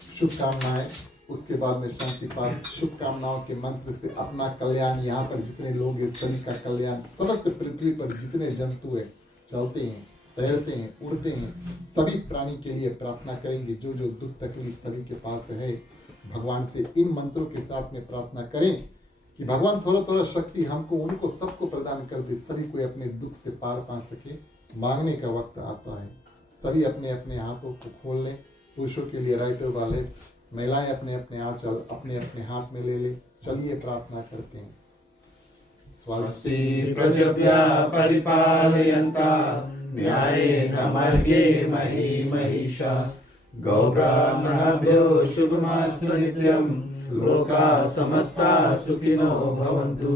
शुभकामनाएं, उसके बाद में शांति पाठ। शुभकामनाओं के मंत्र से अपना कल्याण, यहाँ पर जितने लोग हैं सभी का कल्याण, समस्त पृथ्वी पर जितने जंतु है, चलते हैं, तैरते हैं, उड़ते हैं, सभी प्राणी के लिए प्रार्थना करेंगे। जो जो दुख तकलीफ सभी के पास है, भगवान से इन मंत्रों के साथ में प्रार्थना करें कि भगवान थोड़ा थोड़ा शक्ति हमको, उनको, सबको प्रदान कर दे, सभी कोई अपने दुख से पार पा सके। मांगने का वक्त आता है, सभी अपने अपने हाथों को खोल लें। पुरुषों के लिए राइट वाले, महिलाएं अपने अपने आंचल अपने अपने हाथ में ले ले। चलिए प्रार्थना करते हैं। स्वस्ति प्रजभ्यः परिपालयन्ताः न्यायेन मार्गेण महीं महिषाः गौब्राह्मणेभ्यो शुभमस्तु नित्यं लोकाः समस्ताः सुखिनो भवन्तु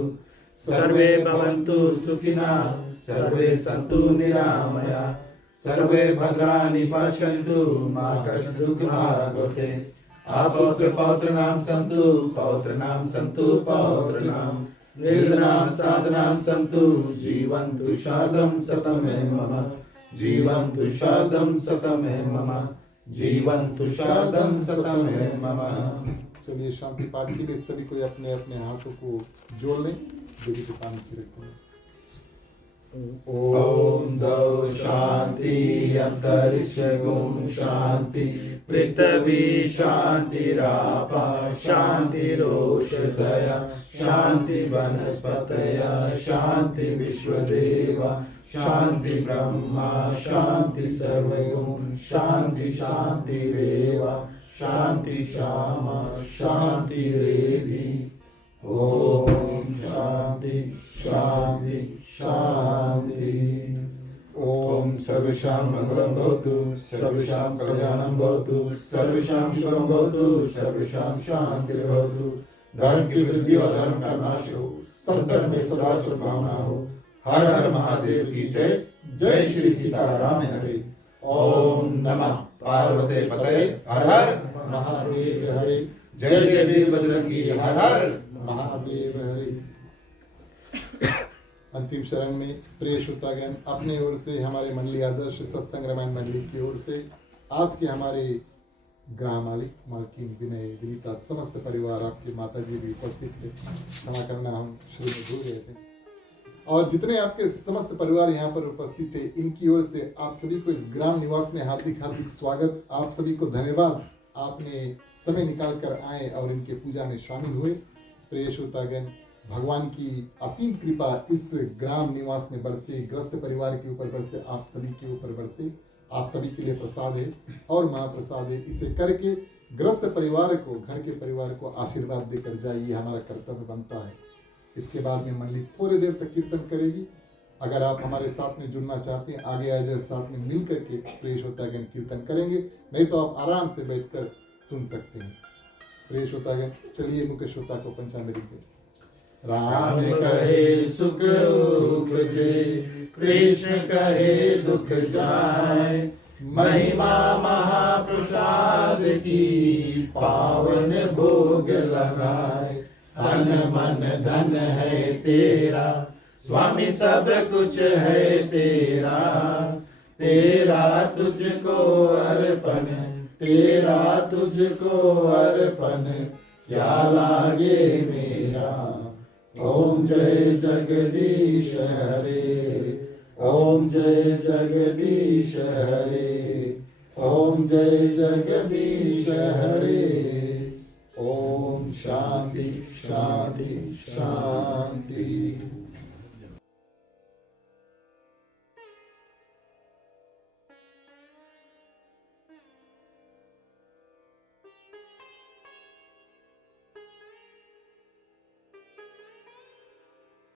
सर्वे भवन्तु सुखिनः सर्वे सन्तु निरामयाः सर्वे भद्राणि पश्यन्तु मा कश्चित् दुःखभाग् भवेत् अपौत्र पौत्रणां सन्तु पौत्रणां सन्तु पौत्रणां वेदनां साधनां सन्तु जीवन्तु शारदं शतमे मम जीवन्तु शारदं शतमे मम जीवन्तु शारदं शतमे मम। चलिए शांति पाठ के लिए सभी कोई अपने अपने हाथों को जोड़ लें। देवी के पानी की रखें। ओम द्यौ शांति अंतरिक्ष गुण शांति पृथ्वी शांतिरापा शांतिरोषधया शांति वनस्पतय शांति विश्वदेवा शांति ब्रह्मा शांति सर्वगुण शांति शांतिरेव शांति श्यामा शांति रेधि। ओम शांति शांति शांति। ओम सर्वेषां मंगलं भवतु सर्वेषां कल्याणं भवतु सर्वेषां शुभं भवतु सर्वेषां शान्तिर्भवतु। धर्म की वृद्धि व धर्म का नाश हो, संकट में सदा सद्भावना हो। हर हर महादेव की जय। जय श्री सीताराम हरे। ओम नमः पार्वते पतये हर हर महादेव हरे। जय जय वीर बजरंगी हर हर महादेव हरे। अंतिम शरण में प्रिय श्रोतागण, अपने ओर से, हमारे मंडली आदर्श सत्संग रामायण मंडली की ओर से आज के हमारे ग्राम मालिक मालकिन विनय विनीता समस्त परिवार, आपके माता जी भी उपस्थित थे, क्षमा करना हम शुरू में भूल गए थे, और जितने आपके समस्त परिवार यहाँ पर उपस्थित थे, इनकी ओर से आप सभी को इस ग्राम निवास में हार्दिक हार्दिक स्वागत। आप सभी को धन्यवाद, आपने समय निकाल कर आए और इनके पूजा में शामिल हुए। प्रिय श्रोतागण, भगवान की असीम कृपा इस ग्राम निवास में बरसे, ग्रस्त परिवार के ऊपर बरसे, आप सभी के ऊपर बरसे। आप सभी के लिए प्रसाद है और महाप्रसाद है। इसे करके ग्रस्त परिवार को, घर के परिवार को आशीर्वाद देकर जाइए, हमारा कर्तव्य बनता है। इसके बाद में मंडली थोड़ी देर तक कीर्तन करेगी। अगर आप हमारे साथ में जुड़ना चाहते हैं, आगे आ जाए, साथ में मिल करके प्रिय श्रोतागण कीर्तन करेंगे, नहीं तो आप आराम से बैठकर सुन सकते हैं। प्रिय श्रोतागण, चलिए मुख्य श्रोता को पंचामृत दें। राम कहे सुख उपजे कृष्ण कहे दुख जाए, महिमा महाप्रसाद की पावन भोग लगाए। तन मन धन है तेरा स्वामी, सब कुछ है तेरा, तेरा तुझको अर्पण, तेरा तुझको अर्पण, क्या लागे मेरा। ओम जय जगदीश हरे, ओम जय जगदीश हरे, ओम जय जगदीश हरे। ओम शांति शांति शांति।